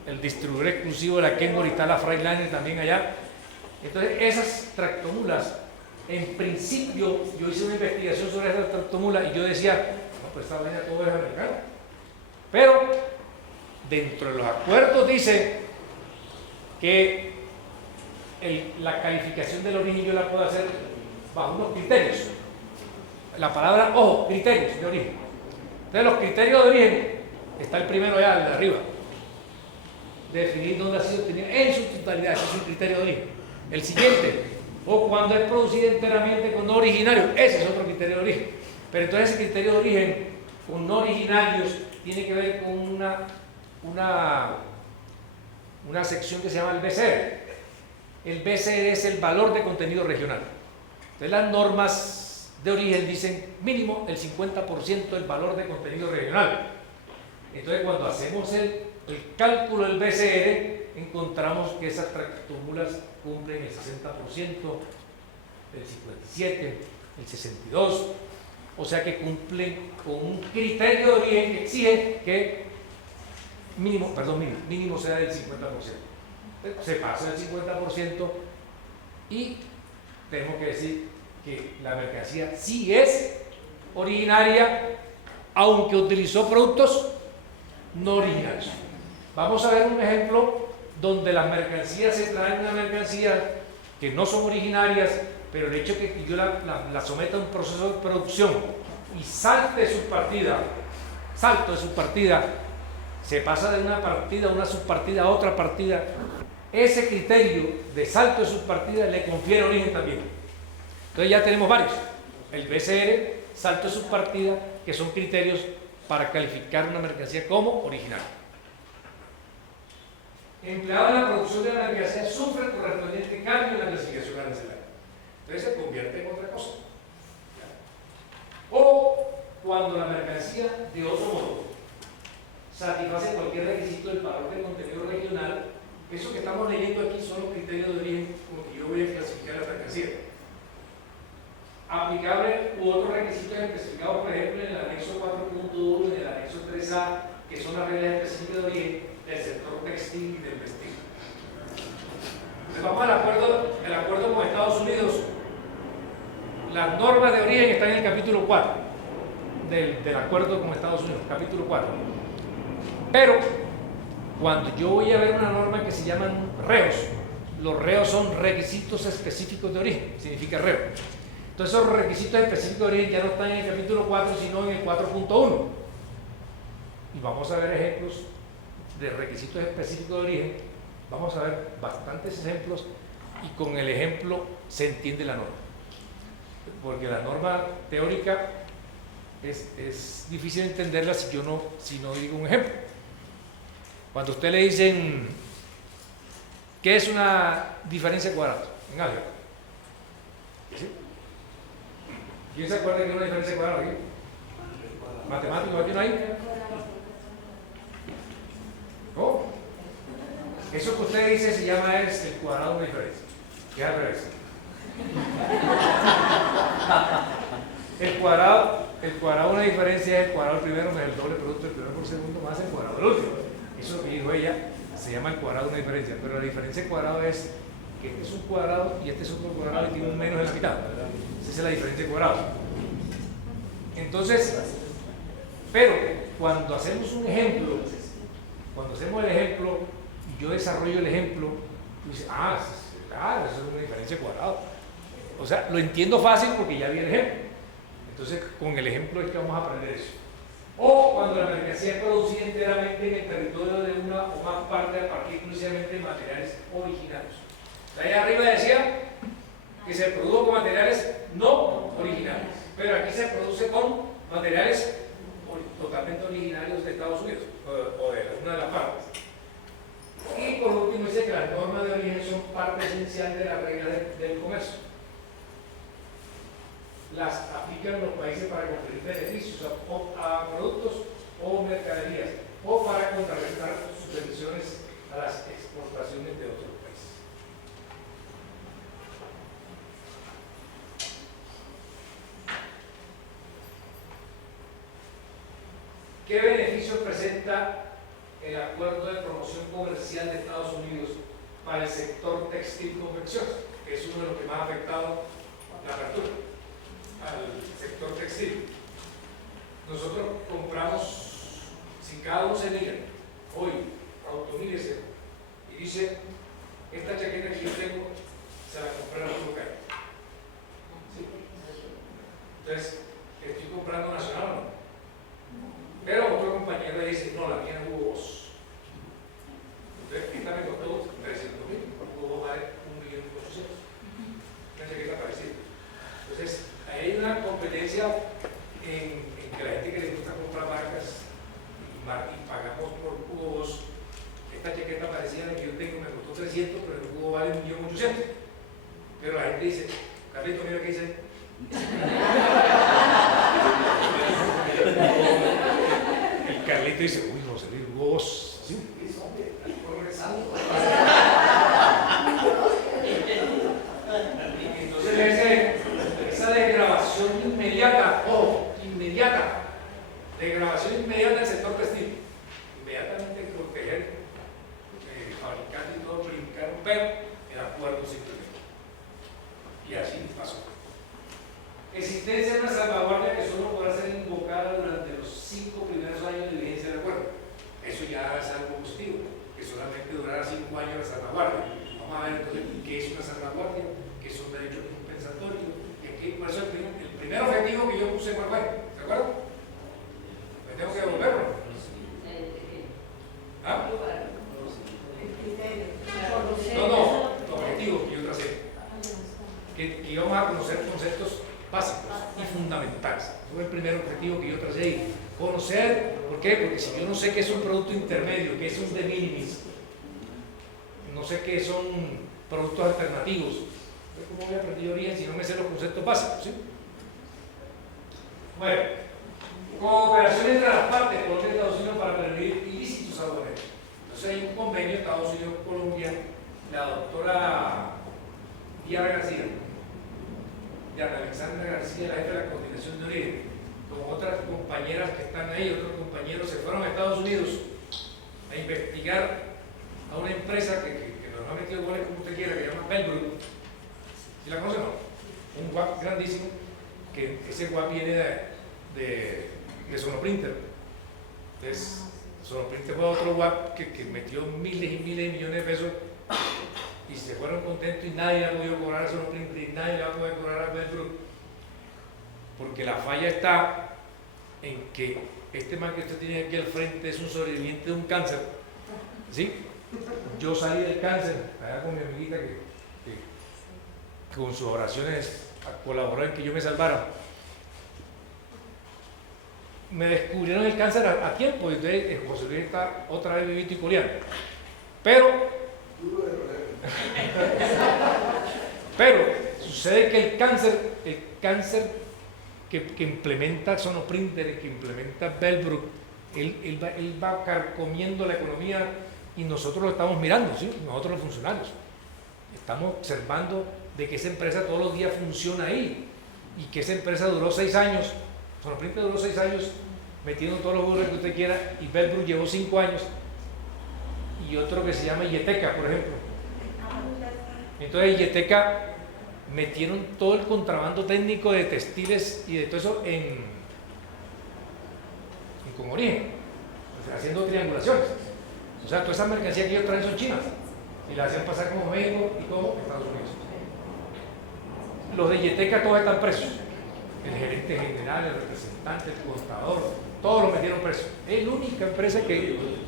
el distribuidor exclusivo de la Kenworth y está la Freightliner también allá. Entonces, esas tractomulas, en principio, yo hice una investigación sobre esas tractomulas y yo decía, no, pues esta vaina todo es americano. Pero, dentro de los acuerdos dice que la calificación del origen yo la puedo hacer bajo unos criterios. La palabra, ojo, criterios de origen. Entonces, los criterios de origen, está el primero ya, el de arriba. Definir dónde ha sido obtenido en su totalidad, ese es un criterio de origen. El siguiente, o cuando es producido enteramente con no originarios, ese es otro criterio de origen. Pero entonces ese criterio de origen con no originarios tiene que ver con una sección que se llama el BCR. El BCR es el valor de contenido regional. Entonces las normas de origen dicen mínimo el 50% del valor de contenido regional. Entonces cuando hacemos el cálculo del BCR, encontramos que esas tractomulas cumplen el 60%, el 57%, el 62%, o sea que cumplen con un criterio de origen que exige que mínimo sea del 50%. Se pasa del 50% y tenemos que decir que la mercancía sí es originaria, aunque utilizó productos no originarios. Vamos a ver un ejemplo donde las mercancías se traen una mercancía que no son originarias, pero el hecho que yo la someta a un proceso de producción y salto de subpartida, se pasa de una partida a una subpartida a otra partida, ese criterio de salto de subpartida le confiere origen también. Entonces ya tenemos varios, el BCR, salto de subpartida, que son criterios para calificar una mercancía como originaria. Empleado en la producción de la mercancía sufre el correspondiente cambio en la clasificación arancelaria. Entonces se convierte en otra cosa. O cuando la mercancía, de otro modo, satisface cualquier requisito del valor de contenido regional, eso que estamos leyendo aquí son los criterios de origen con que yo voy a clasificar la mercancía. Aplicable u otros requisitos especificados, por ejemplo, en el anexo 4.1 y en el anexo 3A, que son las reglas específicas de origen del sector textil y del vestir. Entonces vamos al acuerdo con Estados Unidos. Las normas de origen están en el capítulo 4 del acuerdo con Estados Unidos, capítulo 4. Pero cuando yo voy a ver una norma que se llaman reos, los reos son requisitos específicos de origen, significa reo. Entonces esos requisitos específicos de origen ya no están en el capítulo 4, sino en el 4.1. Y vamos a ver ejemplos de requisitos específicos de origen. Vamos a ver bastantes ejemplos y con el ejemplo se entiende la norma. Porque la norma teórica es difícil entenderla si no digo un ejemplo. Cuando usted le dicen ¿qué es una diferencia de cuadrados? En álgebra. ¿Sí? ¿Quién se acuerda que es una diferencia de cuadrados aquí? ¿Matemático aquí no hay? ¿Oh? Eso que usted dice se llama el cuadrado de una diferencia. ¿Qué es al revés? El cuadrado de una diferencia es el cuadrado del primero menos el doble producto del primero por segundo más el cuadrado del último. Eso que dijo ella se llama el cuadrado de una diferencia, pero la diferencia de cuadrado es que este es un cuadrado y este es otro cuadrado y tiene un menos en la mitad. Esa es la diferencia de cuadrado. Entonces, pero cuando hacemos un ejemplo, cuando hacemos el ejemplo y yo desarrollo el ejemplo, tú dices, eso es una diferencia de cuadrado. O sea, lo entiendo fácil porque ya vi el ejemplo. Entonces, con el ejemplo es que vamos a aprender eso. O cuando la mercancía es producida enteramente en el territorio de una o más parte a partir exclusivamente de materiales originarios. Ahí arriba decía que se produjo con materiales no originales, pero aquí se produce con materiales totalmente originarios de Estados Unidos o de alguna de las partes. Y por último dice que las normas de origen son parte esencial de la regla del comercio. Las aplican los países para conferir beneficios a productos o mercaderías o para contrarrestar subvenciones a las exportaciones de otros países. ¿Qué beneficios presenta el acuerdo de promoción comercial de Estados Unidos para el sector textil confección? Que es uno de los que más ha afectado la apertura al sector textil. Nosotros compramos, si cada uno se mira, hoy, automírese, y dice, esta chaqueta que yo tengo, se la compré en otro lugar. ¿Sí? Entonces, estoy comprando nacional o no. Pero otro compañero le dice, no, la mía es Hugo Boss. Entonces, esta me costó 300.000, Hugo Boss vale 1.800.000. Una chaqueta parecida. Entonces, hay una competencia en que la gente que le gusta comprar marcas y pagamos por Hugo Boss. Esta chaqueta parecida a la que yo tengo me costó 300, pero el Hugo vale 1.800.000. Pero la gente dice, Carlito, mira qué dice. El Carlito dice, uy, no sé, Hugo Boss. ¿Sí? Entonces, esa desgravación inmediata, degradación inmediata del sector textil, inmediatamente proteger, fabricantes y todo brincaron, pero el acuerdo simplemente. Y así pasó. Existencia de una salvaguardia que solo podrá ser invocada durante los 5 primeros años de vigencia del acuerdo. Eso ya es algo positivo, que solamente durará 5 años la salvaguardia. Vamos a ver entonces qué es una salvaguardia, qué son derechos compensatorios, y aquí, por eso el primer objetivo que yo puse fue, ¿se acuerdan? Me tengo que devolverlo. ¿Ah? No, objetivos que yo tracé. Que íbamos a conocer conceptos básicos y fundamentales. Ese fue el primer objetivo que yo tracé. Conocer, ¿por qué? Porque si yo no sé qué es un producto intermedio, qué es un de minimis, no sé qué son productos alternativos, ¿cómo voy a aprender origen si no me sé los conceptos básicos? ¿Sí? Bueno, cooperación entre las partes, Colombia y Estados Unidos para prevenir ilícitos aduaneros. Entonces hay un convenio Estados Unidos-Colombia, la doctora Diana García, Diana Alexandra García, la jefa de la coordinación de origen, con otras compañeras que están ahí, otros compañeros se fueron a Estados Unidos a investigar a una empresa que nos ha metido goles como usted quiera, que se llama Belbrook. ¿Sí la conocen o no? Un WAP grandísimo, que ese WAP viene de Sonoprinter. Entonces, Sonoprinter fue otro WAP que metió miles y miles de millones de pesos y se fueron contentos y nadie le ha podido cobrar a Sonoprinter y nadie le va a poder cobrar a Belbrook, porque la falla está en que este man que usted tiene aquí al frente es un sobreviviente de un cáncer. ¿Sí? Yo salí del cáncer, allá con mi amiguita que con sus oraciones colaboró en que yo me salvara. Me descubrieron el cáncer a tiempo, y entonces José Luis está otra vez vivito y coleando. Pero sucede que el cáncer que implementa Sonoprinter, que implementa Belbrook, él va carcomiendo la economía y nosotros lo estamos mirando, ¿sí? Nosotros los funcionarios. Estamos observando de que esa empresa todos los días funciona ahí y que esa empresa duró 6 años, Sonoprinter duró 6 años metiendo todos los burros que usted quiera y Belbrook llevó 5 años y otro que se llama Yeteca, por ejemplo. Entonces Yeteca metieron todo el contrabando técnico de textiles y de todo eso con origen, o sea, haciendo triangulaciones. O sea, toda esa mercancía que ellos traen son chinas y la hacían pasar como México y como Estados Unidos. los de Yeteca todos están presos. El gerente general, el representante, el contador, todos los metieron presos. Es la única empresa que...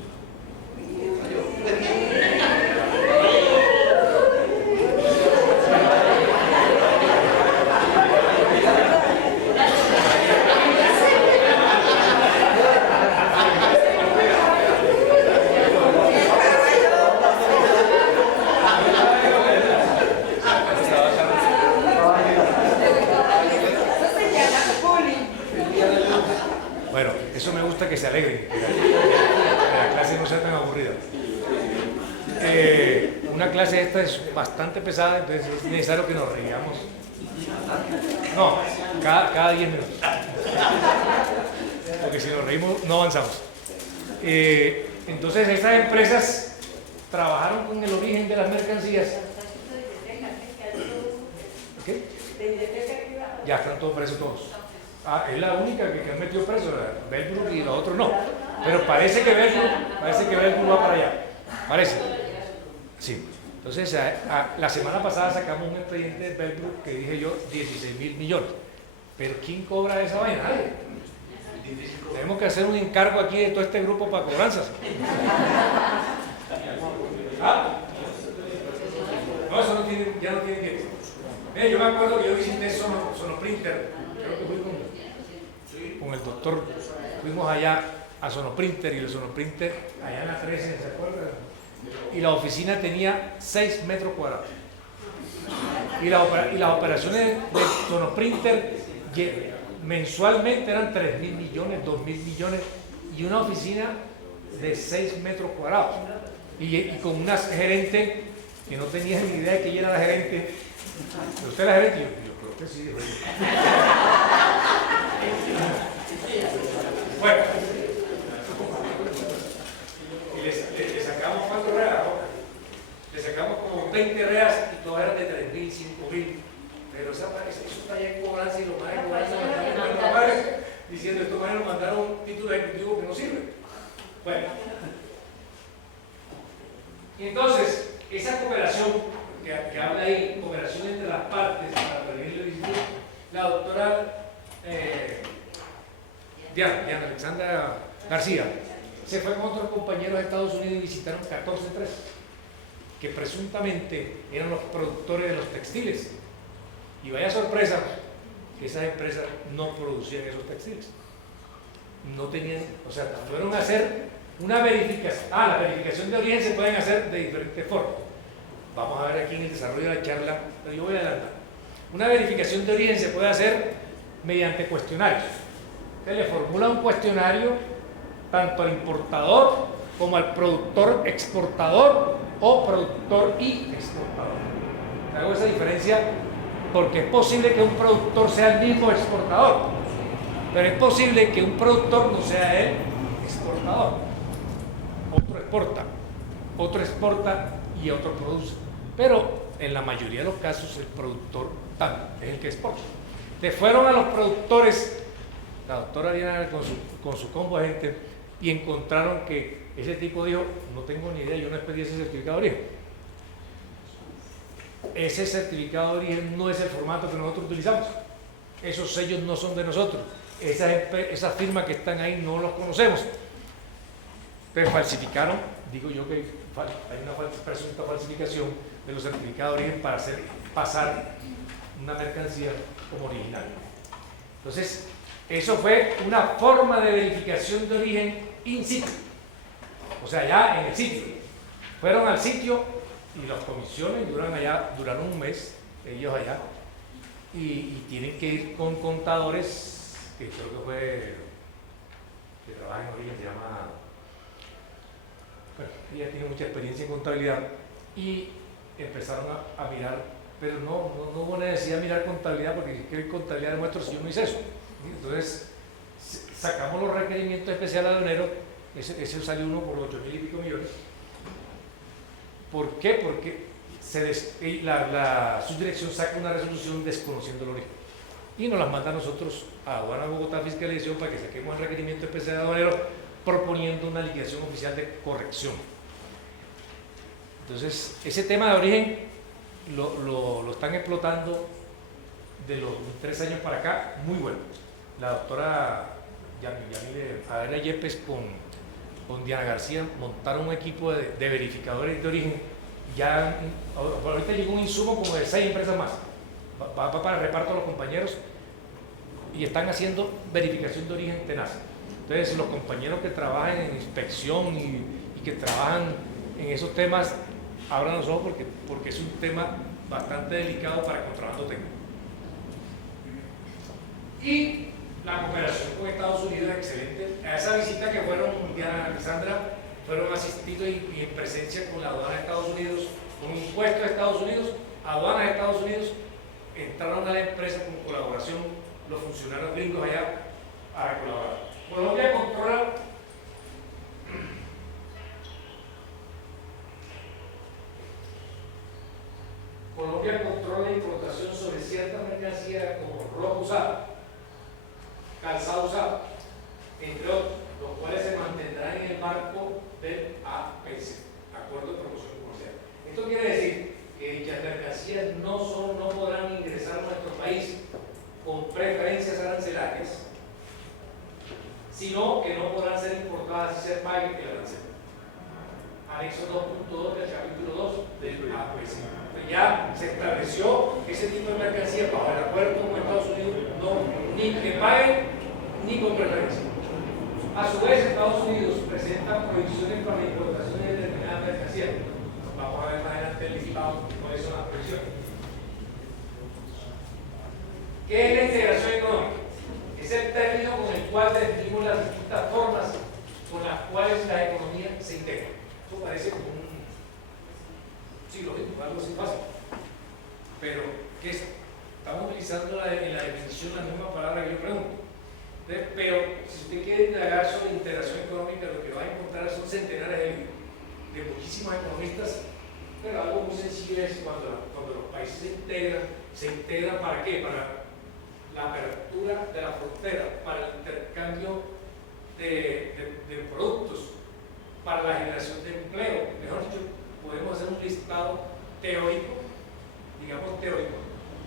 Bueno, eso me gusta que se alegren, que la clase no sea tan aburrida. Una clase esta es bastante pesada, entonces es necesario que nos reigamos. No, cada 10 minutos. Porque si nos reímos no avanzamos. Entonces estas empresas trabajaron con el origen de las mercancías. ¿Qué? Ya están todos presos todos. Es la única que han metido preso, Belbrook, y los otros no. Pero parece que Belbrook va para allá. Parece. Sí. Entonces, la semana pasada sacamos un expediente de Belbrook que dije yo 16.000 millones. Pero ¿quién cobra esa vaina? Nadie. Tenemos que hacer un encargo aquí de todo este grupo para cobranzas. ¿Ah? No, eso ya no tiene tiempo. Mira, yo me acuerdo que yo visité Sonoprinter, creo que fui con el doctor, fuimos allá a Sonoprinter, y el Sonoprinter allá en la 13, ¿se acuerdan? Y la oficina tenía 6 metros cuadrados. Y las operaciones de Sonoprinter mensualmente eran 3.000 millones, 2.000 millones, y una oficina de 6 metros cuadrados. Y con una gerente que no tenía ni idea de que ella era la gerente. ¿Pero usted es la gerente? Yo creo que sí. Bueno, le sacamos 4 reas, ¿no? Le sacamos como 20 reas y todas eran de 3.000, 5.000. Pero eso está allá en cobranza, y los más de cobranza diciendo estos más nos mandaron un título ejecutivo que no sirve. Bueno, y entonces esa cooperación que habla ahí, cooperación entre las partes para prevenir el ilícito, la doctora Diana Alexandra García se fue con otros compañeros de Estados Unidos y visitaron 14 empresas que presuntamente eran los productores de los textiles. Y vaya sorpresa que esas empresas no producían esos textiles. No tenían, o sea, fueron a hacer una verificación. La verificación de origen se pueden hacer de diferentes formas. Vamos a ver aquí en el desarrollo de la charla, pero yo voy a adelantar. Una verificación de origen se puede hacer mediante cuestionarios. Se le formula un cuestionario tanto al importador como al productor exportador o productor y exportador. Hago esa diferencia porque es posible que un productor sea el mismo exportador, pero es posible que un productor no sea el exportador. Otro exporta y otro produce. Pero en la mayoría de los casos el productor también es el que exporta. Le fueron a los productores, la doctora Diana con su combo de gente, y encontraron que ese tipo dijo: no tengo ni idea, yo no expedí ese certificado de origen. Ese certificado de origen no es el formato que nosotros utilizamos. Esos sellos no son de nosotros. Esas firmas que están ahí no los conocemos. Pero falsificaron, digo yo que hay una presunta falsificación de los certificados de origen para hacer pasar una mercancía como original. Entonces, eso fue una forma de verificación de origen in situ. O sea, ya en el sitio. Fueron al sitio y las comisiones duraron un mes, ellos allá, y tienen que ir con contadores, que creo que fue, que trabaja en origen, se llama, bueno, ella tiene mucha experiencia en contabilidad, y empezaron a mirar, pero no hubo necesidad de mirar contabilidad, porque ¿qué contabilidad demuestro si yo no hice eso? Entonces sacamos los requerimientos especiales de enero, ese salió uno por 8.000 y pico millones. ¿Por qué? Porque la subdirección saca una resolución desconociendo el origen y nos las manda a nosotros a Aduana Bogotá Fiscalización para que saquemos el requerimiento especial de aduanero proponiendo una liquidación oficial de corrección. Entonces, ese tema de origen lo están explotando de los 3 años para acá, muy bueno. La doctora Adela Yepes con Diana García montaron un equipo de verificadores de origen. Ya ahorita llegó un insumo como de 6 empresas más. Va para reparto a los compañeros y están haciendo verificación de origen tenaz. Entonces los compañeros que trabajan en inspección y que trabajan en esos temas, abran los ojos porque es un tema bastante delicado para contrabando técnico. Y la cooperación con Estados Unidos es excelente. A esa visita que fueron Diana y Sandra, fueron asistidos y en presencia con la aduana de Estados Unidos, con impuestos de Estados Unidos, aduanas de Estados Unidos, entraron a la empresa con colaboración los funcionarios gringos allá a colaborar. Colombia controla la importación sobre ciertas mercancías como ropa usada, calzado usado, entre otros, los cuales se mantendrán en el marco del APC, Acuerdo de Promoción Comercial. Esto quiere decir que dichas mercancías no podrán ingresar a nuestro país con preferencias arancelarias, sino que no podrán ser importadas y ser pagas el arancel. Anexo 2.2 del capítulo 2 del APC. Ya se estableció que ese tipo de mercancías bajo el acuerdo con Estados Unidos ni que paguen ni con preferencia. A su vez, Estados Unidos presenta prohibiciones para la importación de determinadas mercancías. Vamos a ver más adelante el listado cuáles son las prohibiciones. ¿Qué es la integración económica? Es el término con el cual definimos las distintas formas con las cuales la economía se integra. Esto parece como un lógico, algo así fácil. Pero, ¿qué es? Estamos utilizando en la definición la misma palabra que yo pregunto. Pero, si usted quiere indagar sobre integración económica, lo que va a encontrar son centenares de libros de muchísimos economistas, pero algo muy sencillo es cuando los países se integran ¿para qué? Para la apertura de la frontera, para el intercambio de productos, para la generación de empleo. Mejor dicho, podemos hacer un listado teórico, digamos teórico,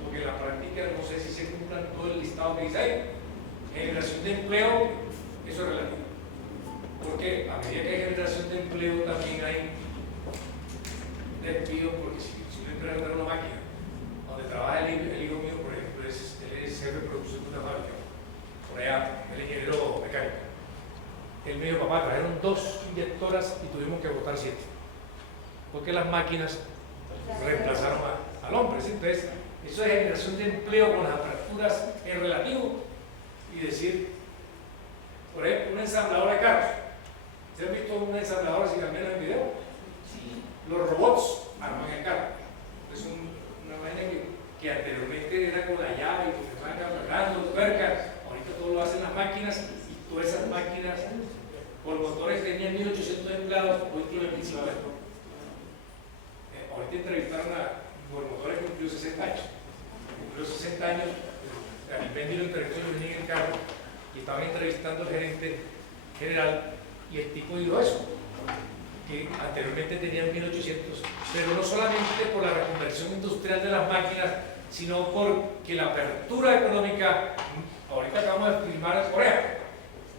porque en la práctica no sé si se cumplan todo el listado que dice ahí. Generación de empleo, eso es relativo. Porque a medida que hay generación de empleo también hay despido, porque si una empresa tiene una máquina donde trabaja el hijo mío, por ejemplo, él es jefe de producción de una fábrica, por allá, el ingeniero mecánico. Él me dijo, papá, trajeron 2 inyectoras y tuvimos que botar 7. Porque las máquinas reemplazaron al hombre. ¿Sí? Entonces, eso es generación de empleo con las aperturas en relativo y decir, por ejemplo, una ensambladora de carros. ¿Ustedes han visto una ensambladora sin al menos en video? Sí. Los robots arman el carro. Es una máquina que anteriormente era con la llave y que se van cargando, tuercas. Ahorita todo lo hacen las máquinas y todas esas máquinas por motores tenían 1800 empleados, hoy tienen 19. Ahorita entrevistaron por motores que cumplió 60 años. Cumplió 60 años, el Bendy lo entrevistó y venía en el carro y estaban entrevistando al gerente general y el tipo dijo eso, que anteriormente tenían 1800, pero no solamente por la reconversión industrial de las máquinas, sino porque la apertura económica, ahorita acabamos de firmar Corea,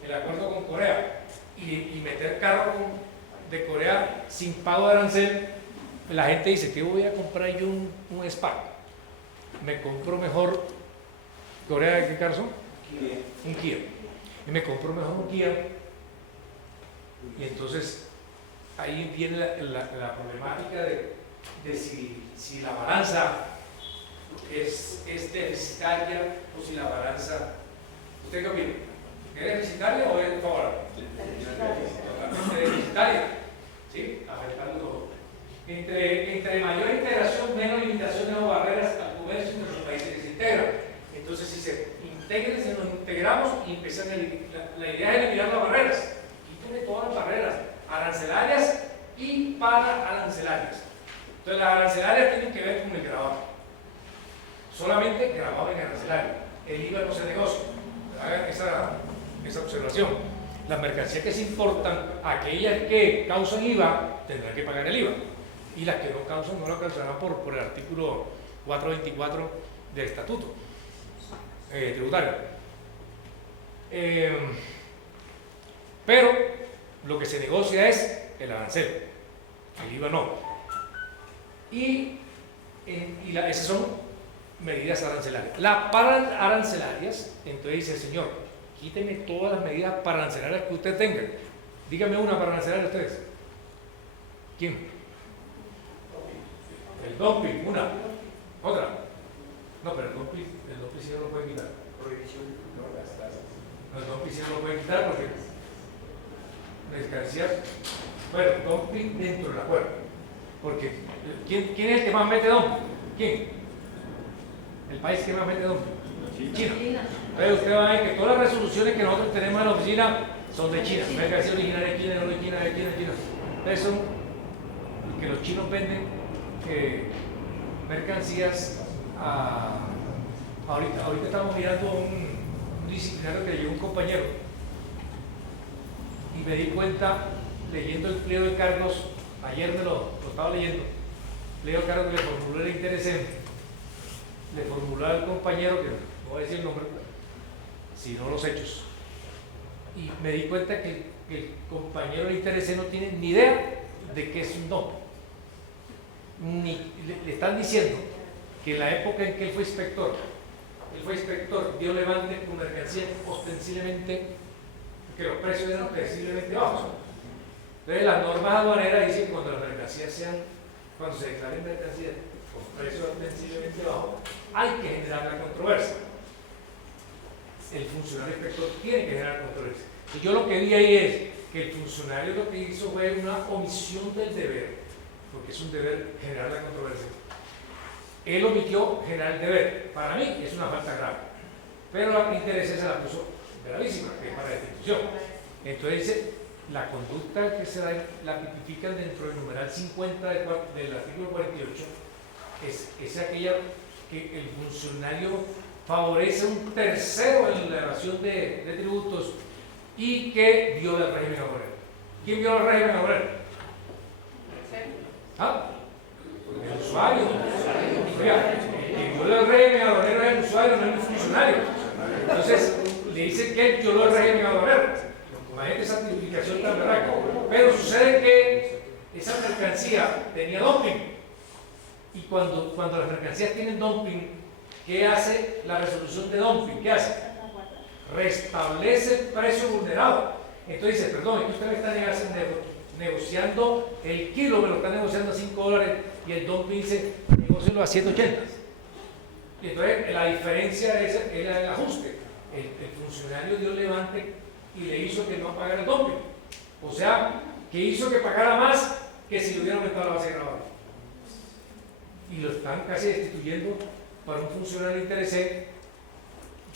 el acuerdo con Corea, y meter carros de Corea sin pago de arancel. La gente dice, ¿qué voy a comprar yo un Spark? Me compro mejor Corea, ¿qué carros son? Kia. Un Kia. Y me compro mejor un Kia. Y entonces ahí viene la problemática de si la balanza es deficitaria o si la balanza... ¿Usted qué opina? ¿Es deficitaria o es favorable? Totalmente deficitaria. ¿Sí? Afectando todo. Entre mayor integración, menos limitaciones o barreras al comercio entre los países que se integran. Entonces, si se integran, se nos integramos y empiezan la idea es eliminar las barreras. Quítenle todas las barreras, arancelarias y pararancelarias. Entonces, las arancelarias tienen que ver con el gravamen. Solamente gravamen arancelario. El IVA no se negocia. Hagan esa observación. Las mercancías que se importan, aquellas que causan IVA, tendrán que pagar el IVA. Y las que no causan, no lo causarán por el artículo 424 del estatuto. tributario. Pero lo que se negocia es el arancel, el IVA no. Esas son medidas arancelarias. Las pararancelarias, entonces dice, señor, quíteme todas las medidas pararancelarias que usted tenga. Dígame una pararancelaria ustedes. ¿Quién? El dumping, una. Otra. No, pero el dumping sí no lo puede quitar. Prohibición. No, el dumping sí no lo puede quitar porque mercancías, bueno, dumping dentro del acuerdo. Porque, ¿quién es el que más mete dumping? ¿Quién? El país que más mete dumping. China. Entonces usted va a ver que todas las resoluciones que nosotros tenemos en la oficina son de China. Mercancía original de China, no de China, de China, de China. Entonces son que los chinos venden mercancías ahorita estamos mirando un disciplinario que leyó un compañero y me di cuenta leyendo el pliego de cargos, ayer me lo estaba leyendo, pliego de cargos que le formuló el interés, le formuló al compañero, que no voy a decir el nombre, sino los hechos, y me di cuenta que el compañero del interés no tiene ni idea de qué es un don. Le están diciendo que en la época en que él fue inspector, dio levante con mercancía ostensiblemente, que los precios eran ostensiblemente bajos. Entonces las normas aduaneras dicen que cuando las mercancías cuando se declaren mercancías con precios ostensiblemente bajos, hay que generar la controversia. El funcionario inspector tiene que generar controversia. Y yo lo que vi ahí es que el funcionario lo que hizo fue una omisión del deber, porque es un deber generar la controversia. Él omitió generar el deber. Para mí es una falta grave, pero la interés se la puso gravísima, que es para destitución. Entonces dice, la conducta que se da, la tipifican dentro del numeral 50 del artículo 48, es aquella que el funcionario favorece a un tercero en la evasión de tributos y que viola el régimen laboral. ¿Quién viola el régimen laboral? ¿Ah? El usuario. Oiga, el viola el régimen laboral no es el usuario, no es el funcionario. Entonces, le dicen que él violó el régimen laboral. Imagínate esa tipificación tan berraca. Pero sucede que esa mercancía tenía dumping. Y cuando las mercancías tienen dumping, ¿qué hace la resolución de dumping? ¿Qué hace? Restablece el precio vulnerado. Entonces dice, perdón, es que usted me está negociando el kilo, me lo está negociando a $5 y el dumping dice, negocialo a 180. Y entonces la diferencia es el ajuste. El funcionario dio levante y le hizo que no pagara el dumping. O sea, que hizo que pagara más que si le hubiera aumentado la base de gravamen. Y lo están casi destituyendo para un funcionario interesé,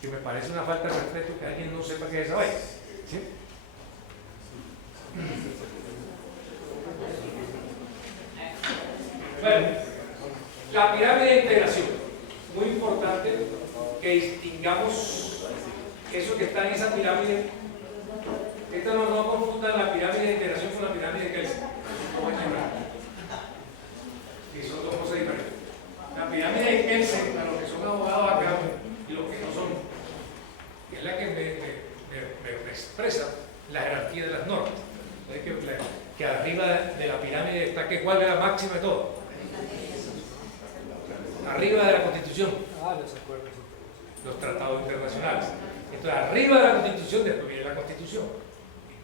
que me parece una falta de respeto que alguien no sepa qué es esa vaina. ¿Sí? Bueno, la pirámide de integración, muy importante que distingamos eso que está en esa pirámide. Esto no confundan la pirámide de integración con la pirámide de Kelsen, que son dos cosas diferentes. La pirámide de Kelsen, a los que son abogados acá y los que no son, es la que me expresa la jerarquía de las normas. Que arriba de la pirámide está que cuál es la máxima de todo. Arriba de la Constitución, los tratados internacionales. Entonces, arriba de la Constitución, después viene la Constitución.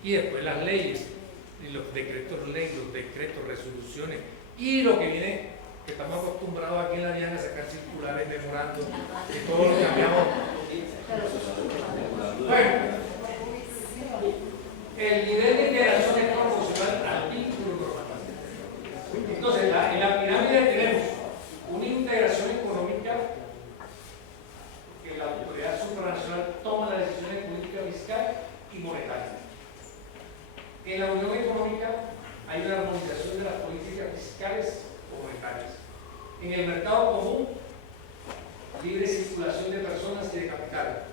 Y después las leyes, y los decretos ley, los decretos, resoluciones, y lo que viene, que estamos acostumbrados aquí en la DIAN a sacar circulares, memorandos, que todo lo cambiamos. Bueno, el nivel de integración es proporcional al vínculo normativo. Entonces, en la pirámide tenemos una integración económica, que la autoridad supranacional toma las decisiones política, fiscal y monetaria. En la unión económica hay una armonización de las políticas fiscales o monetarias. En el mercado común, libre circulación de personas y de capital.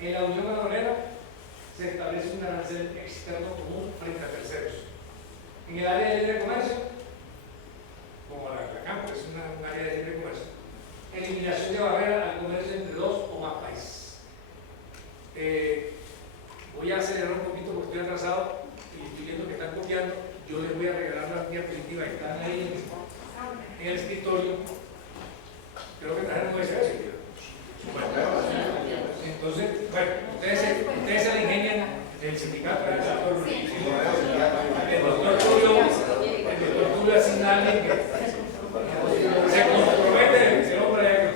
En la unión aduanera se establece un arancel externo común frente a terceros. En el área de libre comercio, como la CAMPO es un área de libre comercio, eliminación de barreras al comercio entre dos o más países. Voy a acelerar un poquito porque estoy atrasado y estoy viendo que están copiando. Yo les voy a regalar las diapositivas que están ahí en el escritorio. Creo que trajeron un USB. Entonces, bueno, ustedes se la ingenian del sindicato del sector. El doctor Tulio asignarle que se compromete el hombre.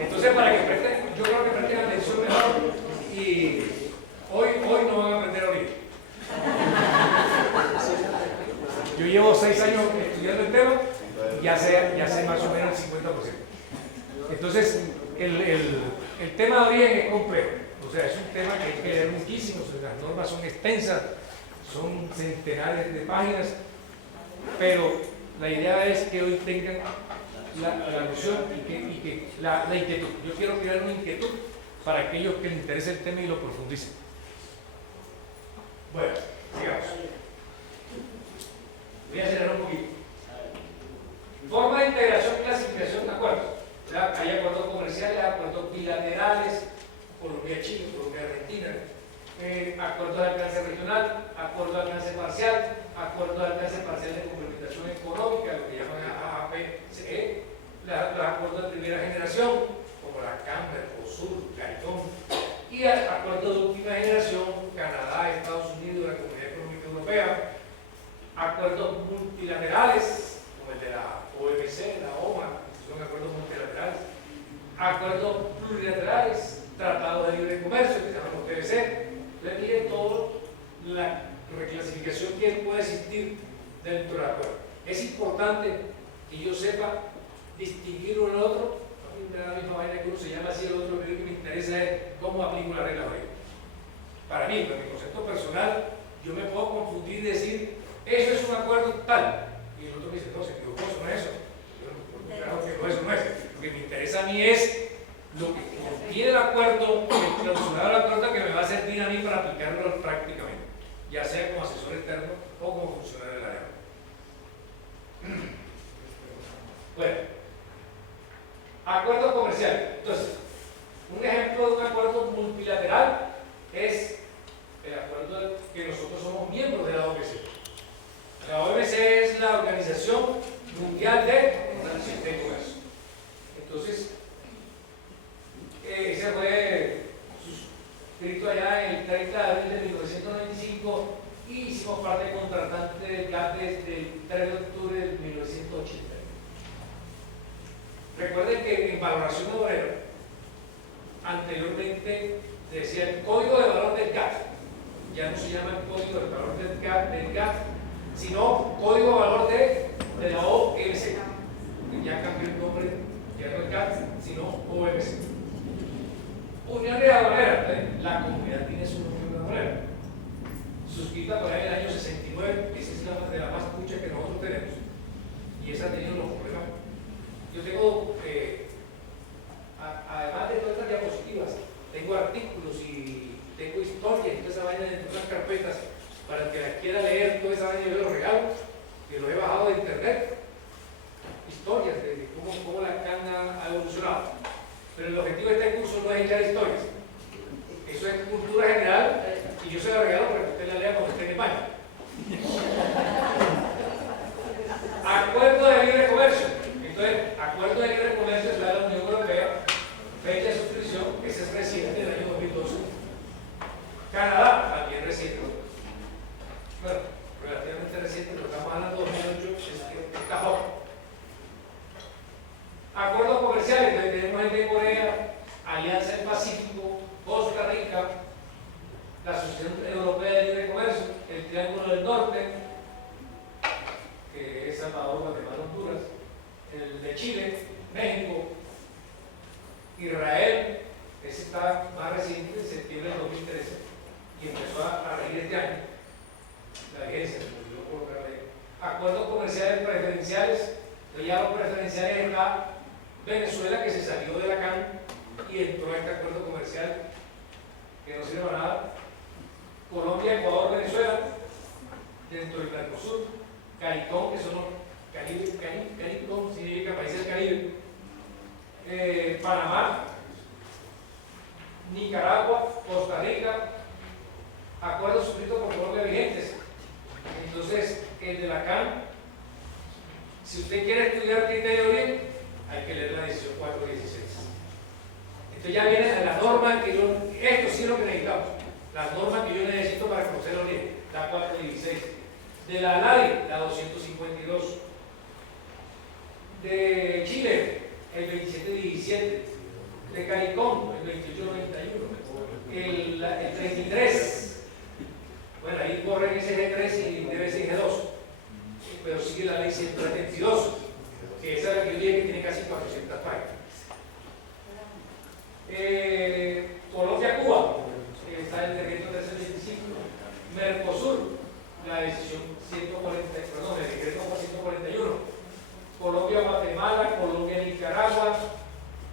Entonces, para que presten, yo creo que presten atención mejor y hoy no van a aprender a oír. Yo llevo 6 años estudiando el tema y ya sé más o menos el 50%. Entonces, el tema de origen es complejo, o sea, es un tema que hay que leer muchísimo, las normas son extensas, son centenares de páginas, pero la idea es que hoy tengan la noción y que la inquietud. Yo quiero crear una inquietud para aquellos que les interese el tema y lo profundicen. Bueno, sigamos. Voy a acelerar un poquito. Forma de integración y clasificación de acuerdos. Hay acuerdos comerciales, acuerdos bilaterales, Colombia-Chile, Colombia-Argentina, acuerdos de alcance regional, acuerdos de alcance parcial, acuerdos de alcance parcial de complementación económica, lo que llaman AAPCE, los acuerdos de primera generación, como la CAM, Mercosur, CARICOM, y acuerdos de última generación, Canadá, Estados Unidos, la Comunidad Económica Europea, acuerdos multilaterales, como el de la OMC, la OMA, son acuerdos multilaterales, acuerdos plurilaterales, tratados de libre comercio, que se llaman los TBC. Entonces, miren toda la reclasificación que puede existir dentro del acuerdo. Es importante que yo sepa distinguir uno del otro. A mí me da la misma vaina que uno se llama así, el otro, pero lo que me interesa es cómo aplico la regla de origen. Para mí, para mi concepto personal, yo me puedo confundir y decir, eso es un acuerdo tal, y el otro me dice, no, se equivocó, eso no es eso. Claro que no, eso no es. Lo que me interesa a mí es lo que contiene el acuerdo, el clausurado del acuerdo que me va a servir a mí para aplicarlo prácticamente, ya sea como asesor externo o como funcionario del área. Bueno, acuerdo comercial. Entonces, un ejemplo de un acuerdo multilateral es el acuerdo que nosotros somos miembros de la OMC. La OMC es la Organización Mundial de Comercio. Entonces, ese fue suscrito allá el 30 de abril de 1995 y hicimos parte contratante del GATT desde el 3 de octubre de 1980. Recuerden que en valoración obrera, anteriormente decía el código de valor del GATT, ya no se llama el código de valor del GATT, sino código de valor de la OMC. Ya cambió el nombre, ya no es GATT, sino OMC. Unión de Aduanera, la comunidad tiene su unión de aduanera, suscrita por ahí en el año 69, esa es la de la más pucha que nosotros tenemos, y esa ha tenido los problemas. Yo tengo, además de todas estas diapositivas, tengo artículos y tengo historias y toda esa vaina dentro de unas carpetas para el que la quiera leer, toda esa vaina yo los regalo, que los he bajado de internet, historias de cómo la CAN ha evolucionado. Pero el objetivo de este curso no es echar historias, eso es cultura general y yo se la regalo para que usted la lea cuando esté en el baño. Acuerdo de libre comercio. Entonces, acuerdo de libre comercio es la de la Unión Europea, fecha de suscripción, ese es reciente del año 2012. Canadá, también reciente. Bueno, relativamente reciente, pero estamos hablando de 2008, es Japón. Acuerdos comerciales, donde tenemos el de Corea, Alianza del Pacífico, Costa Rica, la Asociación Europea de Libre Comercio, el Triángulo del Norte, que es Salvador, Guatemala, Honduras, el de Chile, México, Israel, ese está más reciente, en septiembre de 2013, y empezó a regir este año. La vigencia, se me olvidó colocarle. Acuerdos comerciales preferenciales, ya los preferenciales está Venezuela, que se salió de la CAN y entró a este acuerdo comercial que no sirve para nada. Colombia, Ecuador, Venezuela, dentro del Mercosur, CARICOM, que son los CARICOM significa países del Caribe, la norma que yo necesito para conocer el origen, la 416. De la ALADI, la 252. De Chile, el 2717. De CARICOM, el 2891. El 33. Bueno, ahí corren ese G3 y debe ser G2. Pero sigue la ley 172, que esa es la que yo dije que tiene casi 400 páginas. Colombia-Cuba, está el decreto 325. Mercosur, la decisión 140, perdón, el decreto 141. Colombia-Guatemala, Colombia-Nicaragua,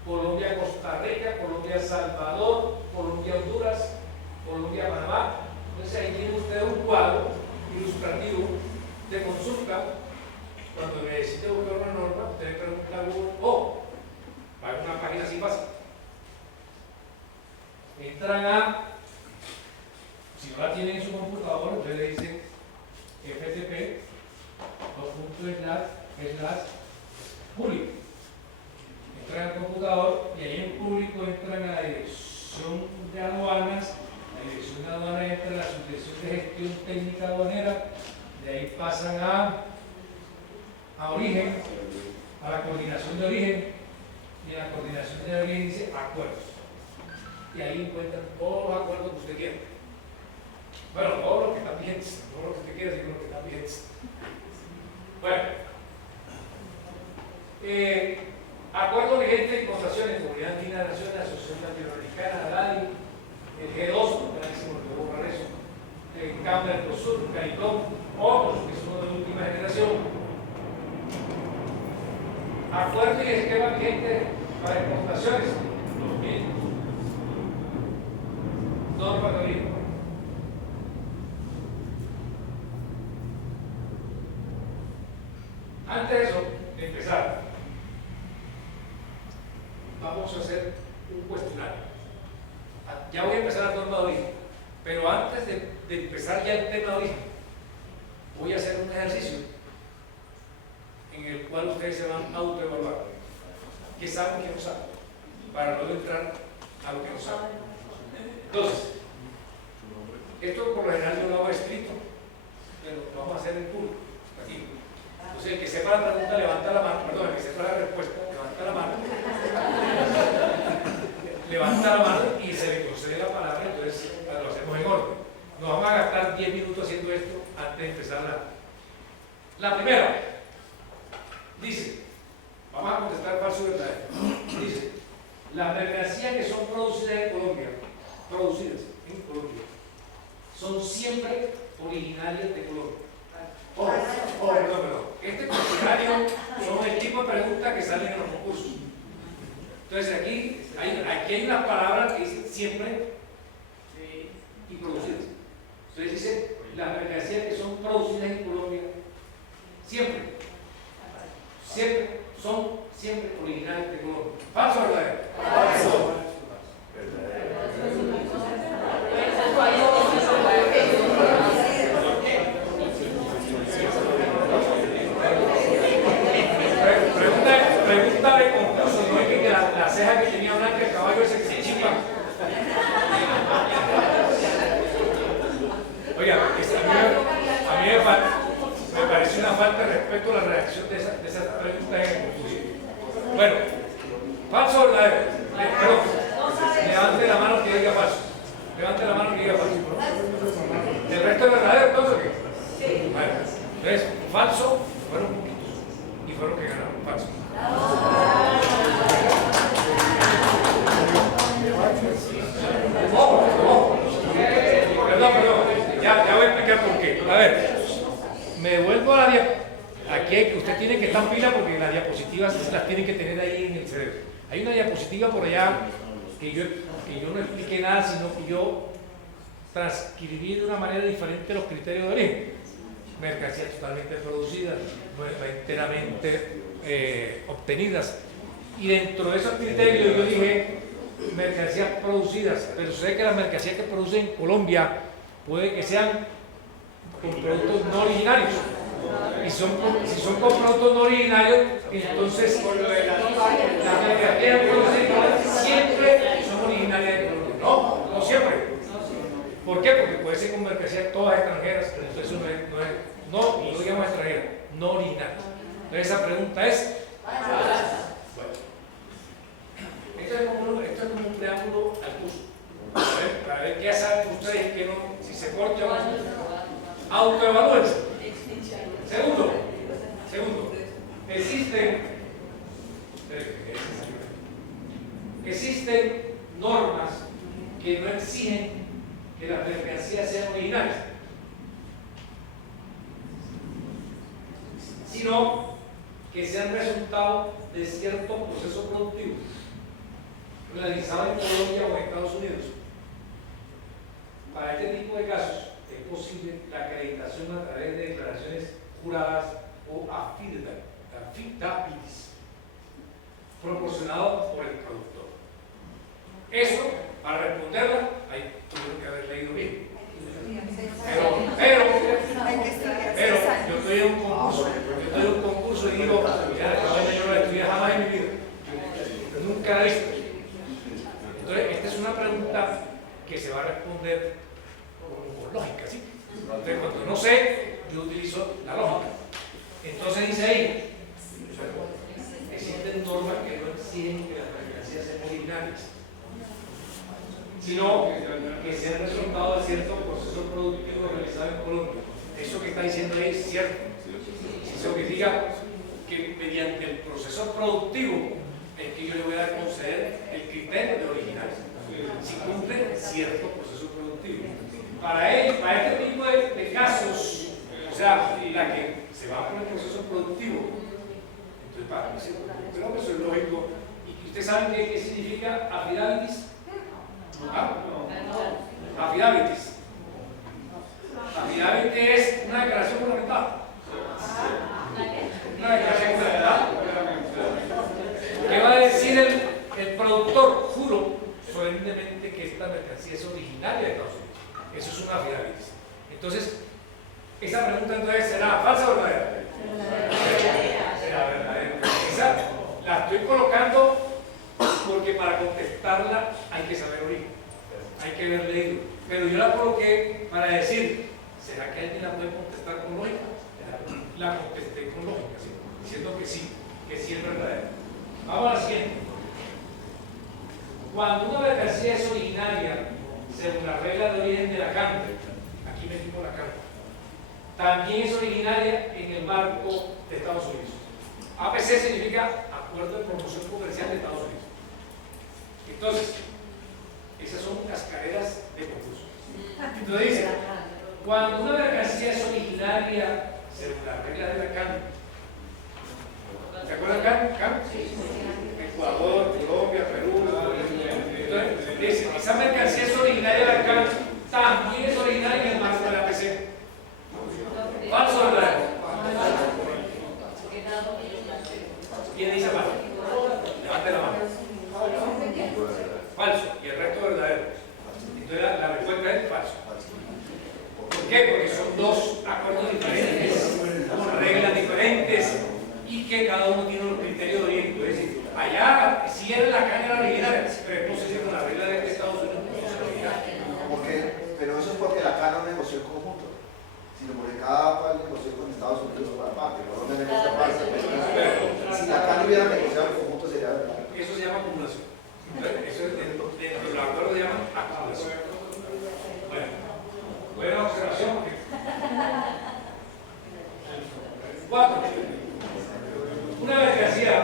Colombia-Costa Rica, Colombia-Salvador, Colombia-Honduras, Colombia-Panamá. Entonces ahí tiene usted un cuadro ilustrativo de consulta. Cuando necesite buscar una norma, usted le pregunta a Google o para una página así fácil. Entran a, si no la tienen en su computador, usted le dice FTP, público. Entran al computador y ahí en público entran a la dirección de aduanas. La dirección de aduanas entra a la subdirección de gestión técnica aduanera. De ahí pasan a origen, a la coordinación de origen, y en la coordinación de origen dice acuerdos. Y ahí encuentran todos los acuerdos que usted quiera. Bueno, todos los que están vigentes, no los que usted quiera, sino los que están vigentes. Bueno, acuerdo vigente en conversaciones, Comunidad Andina de Naciones, Asociación Latinoamericana, ALADI, el G2, para que se me olvidó borrar eso, el Cámara del Sur, CARICOM, otros que son de última generación. Acuerdo y esquema vigente para exportaciones, los mismos. Norma de origen. Antes de eso, de empezar, vamos a hacer un cuestionario. Ya voy a empezar la norma de origen, pero antes de empezar ya el tema de origen, voy a hacer un ejercicio en el cual ustedes se van a autoevaluar. ¿Qué saben y qué no saben? Para luego entrar a lo que no saben. Entonces, esto por lo general yo lo hago escrito, pero lo vamos a hacer en público, aquí. Entonces, el que sepa la pregunta levanta la mano, perdón, el que sepa la respuesta levanta la mano. Levanta la mano y se le concede la palabra, entonces lo hacemos en orden. Nos vamos a gastar 10 minutos haciendo esto antes de empezar la primera. Dice, vamos a contestar falso o verdadero. Dice, las mercancías que son producidas en Colombia, son siempre originarias de Colombia. Perdón. Este cuestionario son el tipo de preguntas que salen en los concursos. Entonces aquí hay unas palabras que dicen siempre y producidas. Entonces dice las mercancías que son producidas en Colombia siempre son siempre originales de Colombia. ¿Falso o verdadero? Falso. Pregunta de concurso, no es que la ceja que tenía blanca el caballo ese que se chipa. Oiga, a mí me pareció una falta de respeto a la reacción de esas preguntas en el concurso. Bueno, falso o verdadero. Levante la mano que diga falso. Levante la mano que diga falso. ¿El resto es verdadero entonces o qué? Sí. Bueno, entonces, falso fueron poquitos y fueron que ganaron. Falso. Perdón. Ya voy a explicar por qué. A ver, me vuelvo a la diapositiva. Aquí hay que usted tiene que estar pila porque las diapositivas las tienen que tener ahí en el cerebro. Hay una diapositiva por allá que yo no expliqué nada, sino que yo transcribí de una manera diferente los criterios de origen. Mercancías totalmente producidas, no enteramente obtenidas. Y dentro de esos criterios yo dije mercancías producidas, pero sé que las mercancías que producen en Colombia puede que sean con productos no originarios. Y si son con productos no originarios, entonces las mercancías producidas siempre son originarias de Colombia. No siempre. ¿Por qué? Porque puede ser con mercancías todas extranjeras, pero entonces eso no digamos extranjeras, no originales. Entonces esa pregunta es falsa. Bueno, esto es como un preámbulo al curso. Para ver qué saben ustedes, que no, si se corta o no. Autoevalúense. Segundo, existen normas que no exigen que las mercancías sean originales, sino que sean resultado de cierto proceso productivo realizado en Colombia o en Estados Unidos. Para este tipo de casos es posible la acreditación a través de declaraciones juradas o affidavits proporcionados por el productor. Eso, para responderla, ahí tuvieron que haber leído bien. Pero yo estoy en un concurso y digo, mira, yo no la estudié jamás en mi vida. Nunca la hice. Entonces, esta es una pregunta que se va a responder con lógica, ¿sí? Entonces, cuando no sé, yo utilizo la lógica. Entonces dice ahí, existen normas que no exigen que las mercancías sean originales, sino que sean resultado de cierto proceso productivo realizado en Colombia. Eso que está diciendo ahí es cierto. Eso significa que mediante el proceso productivo es que yo le voy a dar a conceder el criterio de original, si cumple cierto proceso productivo. Para este tipo de casos, o sea, la que se va por el proceso productivo, entonces para mí creo que eso es lógico. ¿Y ustedes saben qué significa affidavits? Affidavits. Affidavit es una declaración fundamental. Una declaración fundamental. ¿Qué va a decir el productor? Juro solemnemente que esta mercancía es originaria de Estados Unidos. Eso es una affidavit. Entonces, esa pregunta entonces será falsa o verdadera. Será verdadera. Esa la estoy colocando porque para contestarla hay que saber origen, hay que haber leído. Pero yo la coloqué para decir, ¿será que alguien la puede contestar con lógica? La contesté con lógica, ¿sí? Diciendo que sí es verdadera. Vamos a la siguiente. Cuando una mercancía es originaria, según la regla de origen de la CAN, aquí metimos la CAN, también es originaria en el marco de Estados Unidos. APC significa Acuerdo de Promoción Comercial de Estados Unidos. Entonces, esas son cascaderas de concurso. Entonces dice, cuando una mercancía es originaria según la regla de la CAN, ¿se acuerdan CAN? Ecuador, Colombia, Perú. Entonces, dice, esa mercancía es originaria de la CAN, también es originaria en el marco de la APC. ¿Falso o verdadero? ¿Quién dice falso? Levante la mano. Falso. Y el resto verdadero. Entonces la respuesta es falso. ¿Por qué? Porque son dos acuerdos diferentes, con reglas diferentes y que cada uno tiene los criterios de origen. Es decir, allá si era la caña original, pero entonces con la regla de Estados Unidos no se original. Pero eso es porque la CAN no negoció en conjunto, sino porque cada cual negoció con Estados Unidos por aparte. Colombia negocia aparte. Si la CAN hubiera negociado en conjunto sería verdad. Eso se llama acumulación. Eso es dentro de los acuerdos se llama acumulación. Bueno, buena observación. 4. Una mercancía.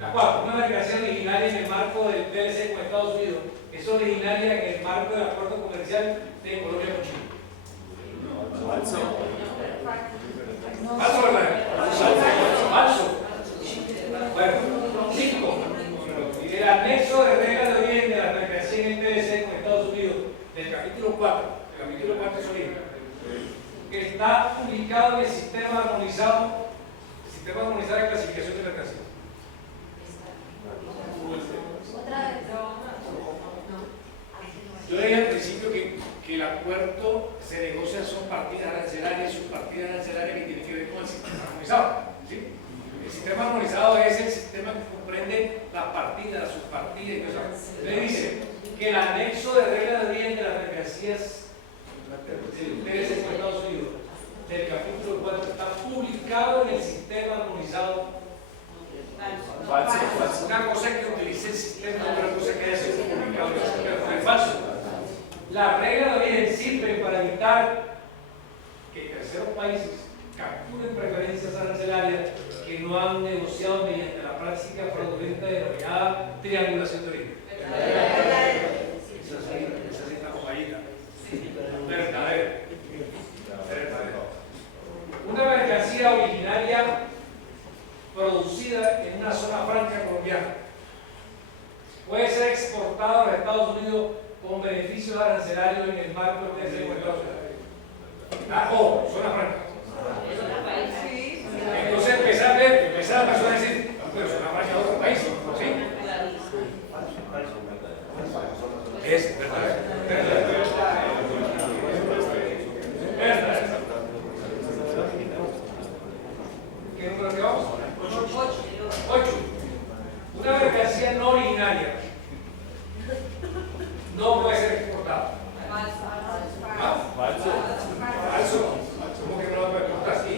La 4. Una mercancía originaria en el marco del TLC con Estados Unidos es originaria en el marco del acuerdo comercial de Colombia con Chile. Falso. Falso, ¿verdad? Falso. Bueno, 5. El anexo de reglas de origen de la mercancía en el TLC con Estados Unidos del capítulo 4. El capítulo 4 es origen. Que está publicado en el sistema armonizado de clasificación de mercancías. Yo le dije al principio que el acuerdo se negocia son partidas arancelarias y subpartidas arancelarias que tienen que ver con el sistema armonizado. ¿Sí? El sistema armonizado es el sistema que comprende la la partida, la subpartida y cosas. Le dice que el anexo de reglas de origen de las mercancías del interés de Estados Unidos del capítulo 4 está publicado en el sistema armonizado. Falso. Una cosa es que utilice el sistema, otra cosa es que haya sido publicado en el sistema. Es falso. Las reglas de origen sirven para evitar que terceros países capturen preferencias arancelarias que no han negociado mediante la práctica fraudulenta denominada triangulación de origen. Esa sí está fallida. Verdadero. Una mercancía originaria producida en una zona franca colombiana puede ser exportada a los Estados Unidos con beneficios arancelarios en el marco del tercer de Estados Unidos. O zona franca. Entonces empezar a persona a decir, pero zona franca es otro país, ¿sí? Es verdad. ¿Qué número que vamos? 8. Una mercancía no originaria no puede ser exportada. Falso. ¿Cómo que no la puede exportar? Sí.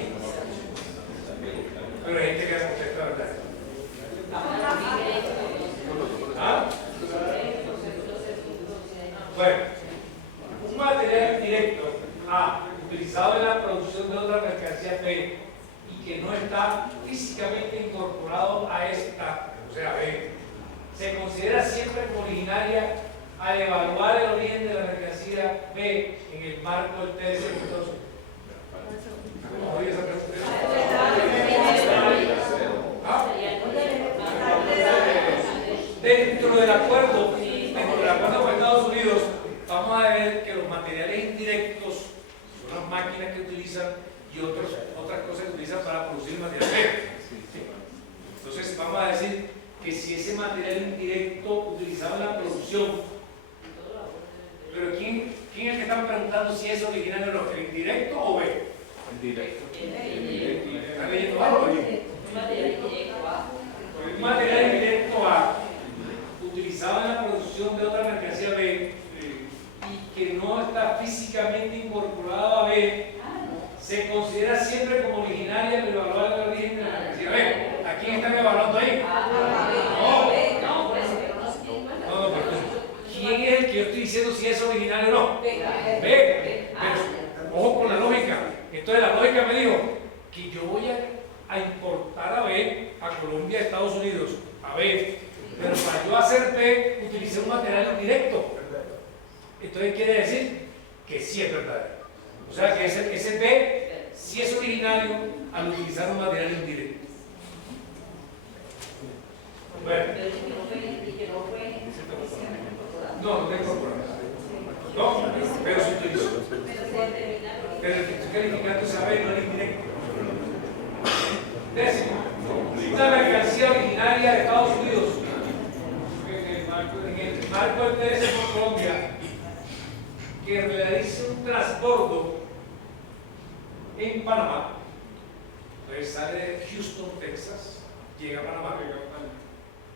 Pero hay gente que la contesta, ¿verdad? ¿Ah? Bueno, un material indirecto A, utilizado en la producción de otra mercancía B y que no está físicamente incorporado a esta, o sea, B, se considera siempre como originaria al evaluar el origen de la mercancía B en el marco del TSE. ¿Cómo oye esa pregunta? Dentro del acuerdo con Estados Unidos, vamos a ver que los materiales indirectos son las máquinas que utilizan y otras cosas que utilizan para producir material B. Entonces, vamos a decir que si ese material indirecto utilizado en la producción, pero ¿quién es el que está preguntando si es originario o no? ¿El indirecto o B? El directo. ¿Están leyendo algo? Un material indirecto A, utilizado en la producción de otra mercancía B y que no está físicamente incorporado a B, se considera siempre como originaria al evaluar el origen de la mercancía B. ¿A quién están evaluando ahí? No, pero ¿quién es el que yo estoy diciendo si es originario o no? B. Pero, ojo con la lógica. Entonces la lógica me dijo que yo voy a importar a B, a Colombia, a Estados Unidos, a B, pero para yo hacer B utilicé un material indirecto. Entonces quiere decir que sí es verdadero. O sea que ese B sí es originario al utilizar un material indirecto. Bueno. No está incorporado. No, pero se utilizó. Pero el que estoy calificando esa B no es indirecto. Décimo, una mercancía originaria de Estados Unidos en el marco del TSE por Colombia que realice un transbordo en Panamá, entonces sale de Houston, Texas, llega a Panamá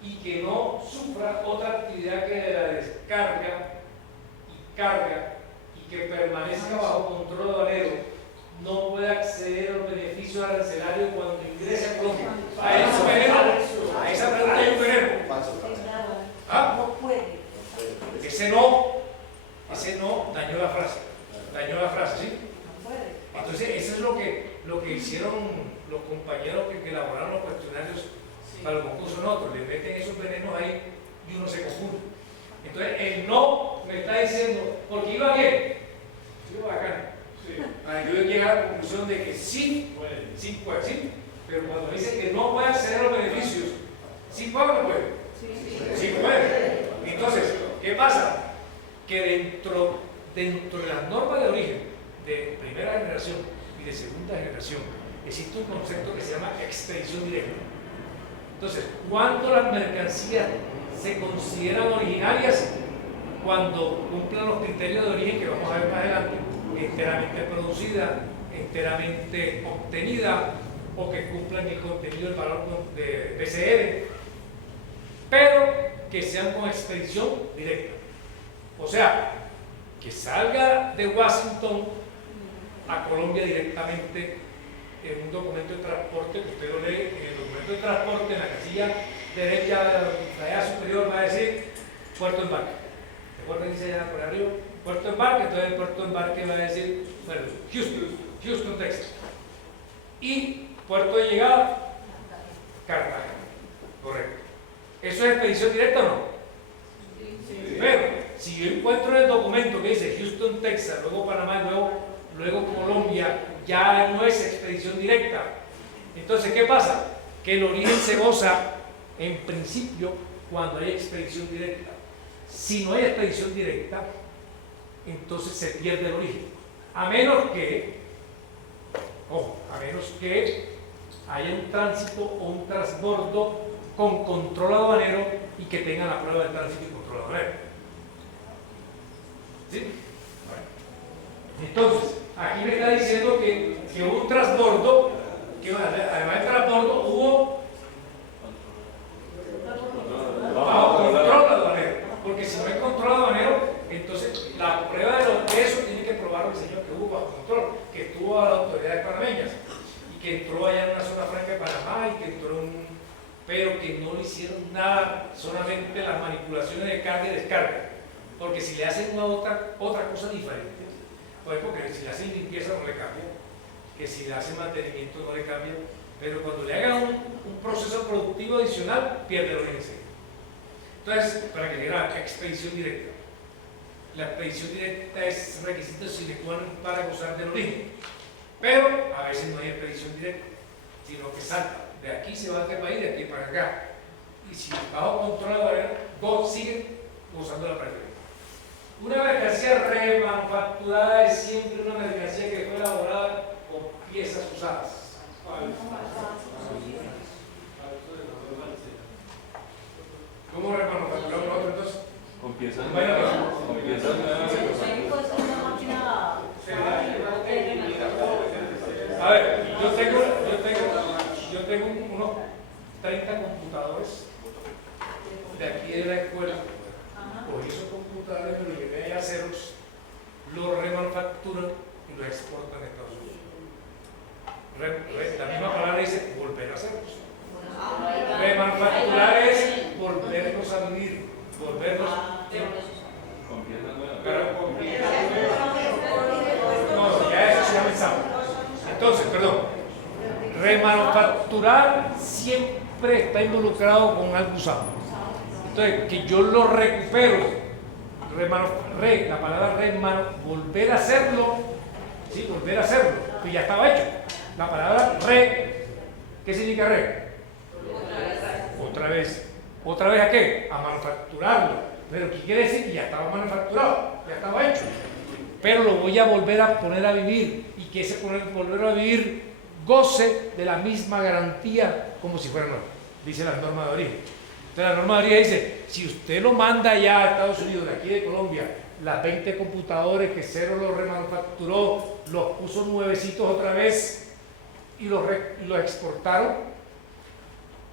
y que no sufra otra actividad que de la descarga y carga y que permanezca bajo control aduanero, no puede acceder a los beneficios arancelarios cuando ingrese a Colombia. A eso venimos. A esa pregunta hay un veneno. ¿Ah? No puede. Ese no dañó la frase. ¿Sí? No puede. Entonces, eso es lo que hicieron los compañeros que elaboraron los cuestionarios para los concursos nosotros. Le meten esos venenos ahí y uno se confunde. Entonces, el no me está diciendo, porque iba bien, iba bacán. Yo llegué a la conclusión de que sí puede, pero cuando me dice que no puede acceder a los beneficios, ¿sí puede o no puede? Sí puede. Entonces, ¿qué pasa? Que dentro de las normas de origen de primera generación y de segunda generación existe un concepto que se llama expedición directa. Entonces, ¿cuándo las mercancías se consideran originarias? Cuando cumplan los criterios de origen que vamos a ver más adelante, enteramente producida, enteramente obtenida o que cumplan el contenido del valor de PCR. pero que sean con expedición directa. O sea, que salga de Washington a Colombia directamente en un documento de transporte, que usted lo lee en el documento de transporte, en la casilla derecha de la superior va a decir puerto de embarque. ¿Recuerdan que dice allá por arriba? Puerto de embarque, entonces el puerto de embarque va a decir, bueno, Houston, Texas. Y puerto de llegada, Cartagena. Correcto. ¿Eso es expedición directa o no? Sí. Pero, si yo encuentro en el documento que dice Houston, Texas, luego Panamá, luego Colombia, ya no es expedición directa. Entonces, ¿qué pasa? Que el origen se goza, en principio, cuando hay expedición directa. Si no hay expedición directa, entonces se pierde el origen. A menos que, ojo, a menos que haya un tránsito o un transbordo con control aduanero y que tenga la prueba de tránsito y control aduanero. ¿Sí? Bueno. Entonces, aquí me está diciendo que hubo un transbordo, que además del transbordo hubo bajo control aduanero, porque si no hay control aduanero, entonces la prueba de los pesos tiene que probar el señor que hubo bajo control, que estuvo a las autoridades panameñas y que entró allá en una zona franca de Panamá y que entró pero que no le hicieron nada, solamente las manipulaciones de carga y descarga, porque si le hacen una otra cosa diferente, pues porque si le hacen limpieza no le cambia, que si le hacen mantenimiento no le cambia, pero cuando le hagan un proceso productivo adicional, pierde el origen. Entonces, para que llegue a expedición directa, la expedición directa es requisito sine qua non para gozar del origen, pero a veces no hay expedición directa, sino que salta. De aquí se va a este país, de aquí para acá. Y si bajo control aduanero, siguen usando la preferencia. Una mercancía remanufacturada es siempre una mercancía que fue elaborada con piezas usadas. ¿Cómo remanufacturamos nosotros entonces? Con piezas Bueno, con piezas nuevas. a ver, yo tengo unos 30 computadores de aquí de la escuela. Cogí esos computadores, me los llevé allá a Xerox, los remanufacturan y los exportan a Estados Unidos. La misma palabra dice volver a hacerlos. Remanufacturar es volverlos a vivir, volverlos Con piezas nuevas. pero con piezas nuevas. No, ya eso se llama ensamble. Entonces, perdón, remanufacturar siempre está involucrado con algo usado. Entonces, que yo lo recupero, la palabra volver a hacerlo, ¿sí? Volver a hacerlo, que ya estaba hecho. La palabra ¿qué significa Otra vez. ¿Otra vez a qué? A manufacturarlo. Pero ¿qué quiere decir? Que ya estaba manufacturado, ya estaba hecho. Pero lo voy a volver a poner a vivir y que ese volver a vivir goce de la misma garantía como si fuera nuevo, dice la norma de origen. Entonces la norma de origen dice, si usted lo manda allá a Estados Unidos, de aquí de Colombia, las 20 computadores que Cero los remanufacturó, los puso nuevecitos otra vez y los exportaron,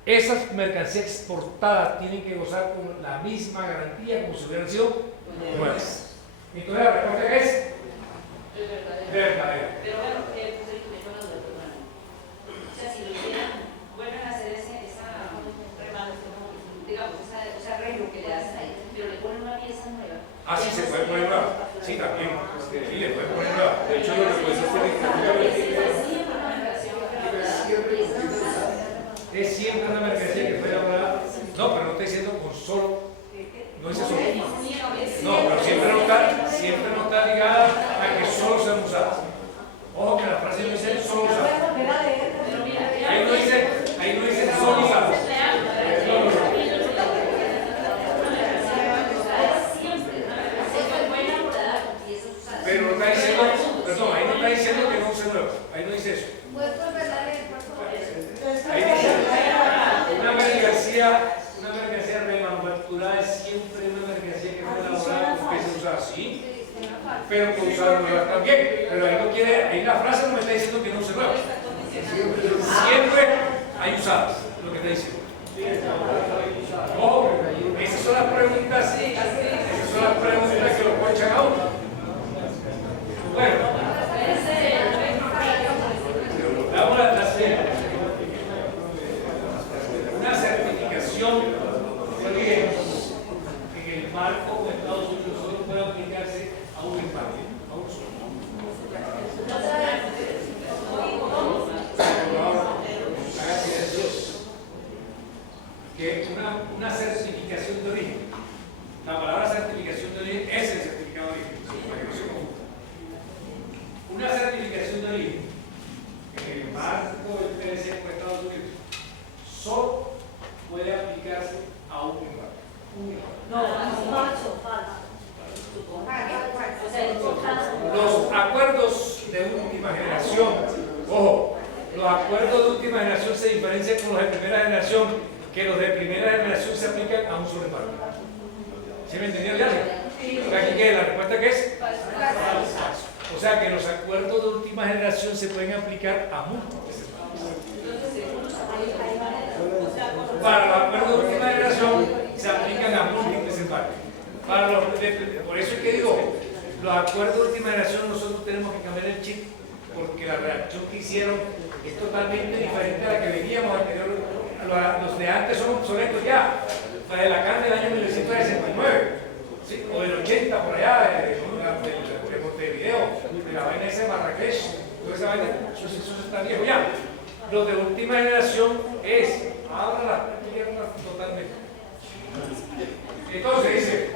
esas mercancías exportadas tienen que gozar con la misma garantía como si hubieran sido nuevas. Entonces la respuesta es verdadera. Pero bueno, o sea, si lo hicieran, vuelven a hacer esa remodelación, digamos, esa arreglo que le hacen ahí, pero le ponen una pieza nueva. Ah, sí, se puede poner nueva. Sí, también. Sí, le pueden poner nueva. De hecho, los repuestos tienen que Es siempre una mercancía que fue elaborada. No, pero no estoy diciendo con solo. No dice solo. No, pero siempre no está ligada a que solo sean usadas. Ojo que la frase no dice solo usadas. Ahí no dice solo usadas. Pero no está diciendo, perdón, ahí no está diciendo que no use nuevas. Ahí no dice eso. Ahí dice una mercancía remanufacturada es siempre una mercancía que fue elaborada con piezas usadas, sí, pero con usadas nuevas también. Pero ahí no quiere, ahí la frase no me está diciendo que no use nuevas. Siempre hay usadas, lo que está diciendo. Ojo, echan a uno. Bueno, damos la siguiente. Una certificación de origen en el marco de Estados Unidos solo puede aplicarse a un empate, a un solo. Que una certificación de origen, la palabra certificación de origen es el certificado de origen, para que no se confunda. Una certificación de origen en el marco del PDC por Estados Unidos solo puede aplicarse a un empate. Los acuerdos de última generación, ojo, los acuerdos de última generación se diferencian con los de primera generación, que los de primera generación se aplican a un solo empate. ¿Sí me entendió ya? Aquí queda la respuesta que es falso. O sea que los acuerdos de última generación se pueden aplicar a múltiples empates. Para los acuerdos de última generación se aplican a múltiples empates. Por eso es que digo, los acuerdos de última generación nosotros tenemos que cambiar el chip, porque la redacción que hicieron es totalmente diferente a la que veníamos anterior. Los de antes son obsoletos ya. La de la carne del año 1969, ¿sí? O del 80 por allá, de Montevideo, de la vaina esa de Marrakech, toda esa vaina, eso está viejo ya. Los de última generación abra las piernas totalmente. Entonces dice,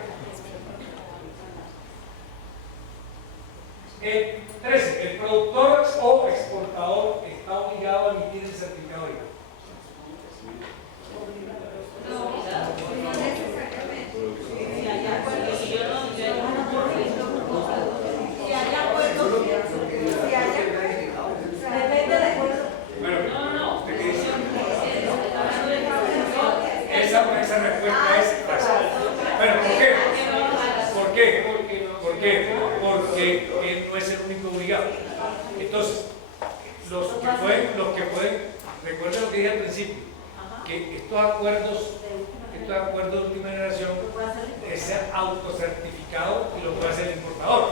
el 13, el productor o exportador está obligado a emitir el certificado de origen. Esa respuesta es falsa. Bueno, ¿por qué? Porque él no es el único obligado. Entonces, los que pueden, recuerden lo que dije al principio, que estos acuerdos de última generación es autocertificado y lo puede hacer el importador.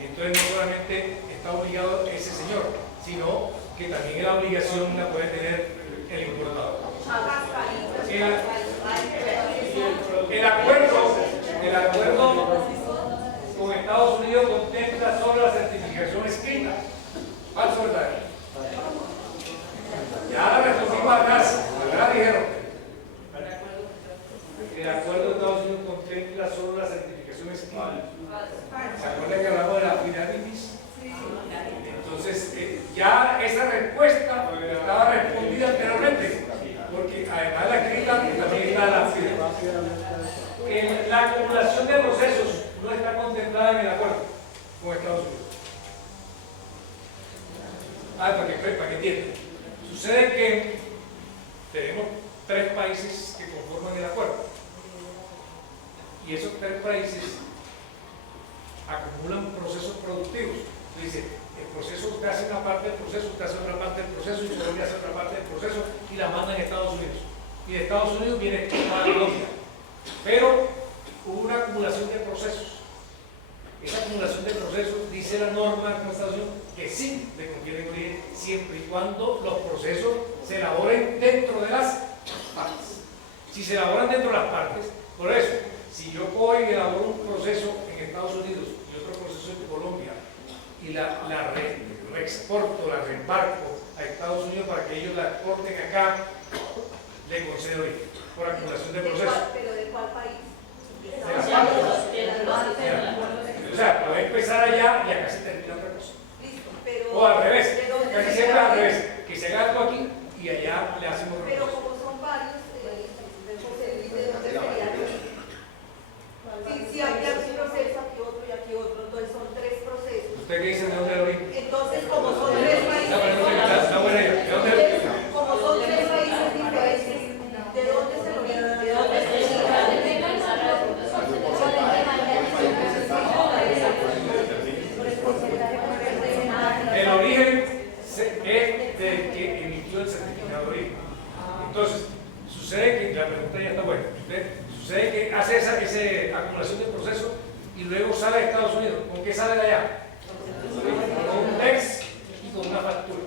Entonces no solamente está obligado ese señor, sino que también la obligación la puede tener el importador. El acuerdo con Estados Unidos contempla solo la certificación escrita. ¿Falso o verdad? Ya la respondimos atrás, ¿verdad? Dijeron. El acuerdo de Estados Unidos contempla solo la certificación escrita. ¿Se acuerdan que hablamos de la affidavits? Entonces, ya esa respuesta estaba respondida anteriormente, porque además de la escrita también está la affidavits. La acumulación de procesos no está contemplada en el acuerdo con Estados Unidos. Para que entiendan. Sucede que tenemos 3 países que conforman el acuerdo. Y esos 3 países acumulan procesos productivos. Dice, el proceso, usted hace una parte del proceso, usted hace otra parte del proceso, y Colombia hace otra parte del proceso y la manda en Estados Unidos. Y de Estados Unidos viene a Colombia. Pero hubo una acumulación de procesos. Esa acumulación de procesos, dice la norma de Estados Unidos, que sí le conviene origen siempre y cuando los procesos se elaboren dentro de las partes. Si se elaboran dentro de las partes, por eso, si yo cojo y elaboro un proceso en Estados Unidos y otro proceso en Colombia y la reexporto, la reembarco a Estados Unidos para que ellos la exporten acá, le concedo origen por acumulación de procesos. ¿Pero de cuál país? O sea, puede empezar allá y acá se termina otra cosa. Listo, pero... O al revés, casi siempre al revés, que se haga algo aquí y allá le hacemos otra Pero cosa. como son varios, ¿de dónde sería? Si aquí hay un proceso, aquí otro y aquí otro, entonces son 3 procesos. ¿Usted qué dice de dónde lo vi? Entonces, como son 3 países... Está buena idea. ¿De dónde? Como son 3 países diferentes, ¿de dónde se lo viene? ¿De dónde se lo El origen es del que emitió el certificado de origen. Entonces, sucede que, la pregunta ya está buena, sucede que hace esa acumulación de procesos y luego sale de Estados Unidos. ¿Con qué sale de allá? Con un text y con una factura.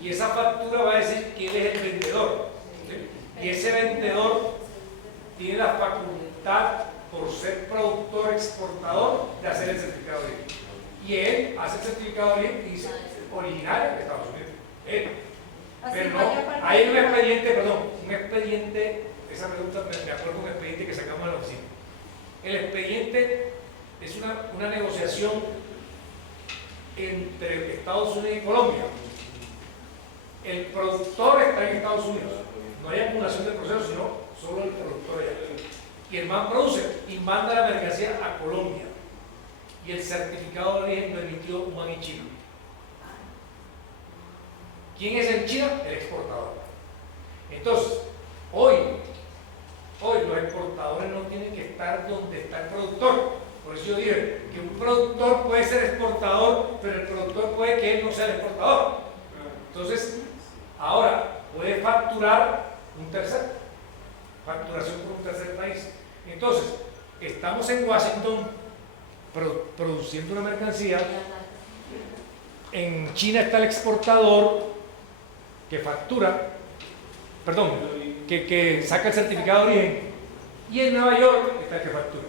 Y esa factura va a decir quién es el vendedor. ¿Sí? Y ese vendedor tiene la facultad, por ser productor exportador, de hacer el certificado de origen. Y él hace el certificado de origen y dice originario de Estados Unidos. Él. Pero no, hay un expediente, perdón, un expediente, esa pregunta me acuerdo de un expediente que sacamos de la oficina. El expediente es una negociación entre Estados Unidos y Colombia. El productor está en Estados Unidos, no hay acumulación de procesos, sino solo el productor allá. Y el man produce y manda la mercancía a Colombia. Y el certificado de origen lo emitió un man en China. ¿Quién es en China? El exportador. Entonces, hoy los exportadores no tienen que estar donde está el productor. Por eso yo digo que un productor puede ser exportador, pero el productor puede que él no sea el exportador. Entonces, ahora puede facturar un tercero, facturación por un tercer país. Entonces, estamos en Washington produciendo una mercancía. En China está el exportador que factura, perdón, que saca el certificado de origen, y en Nueva York está el que factura.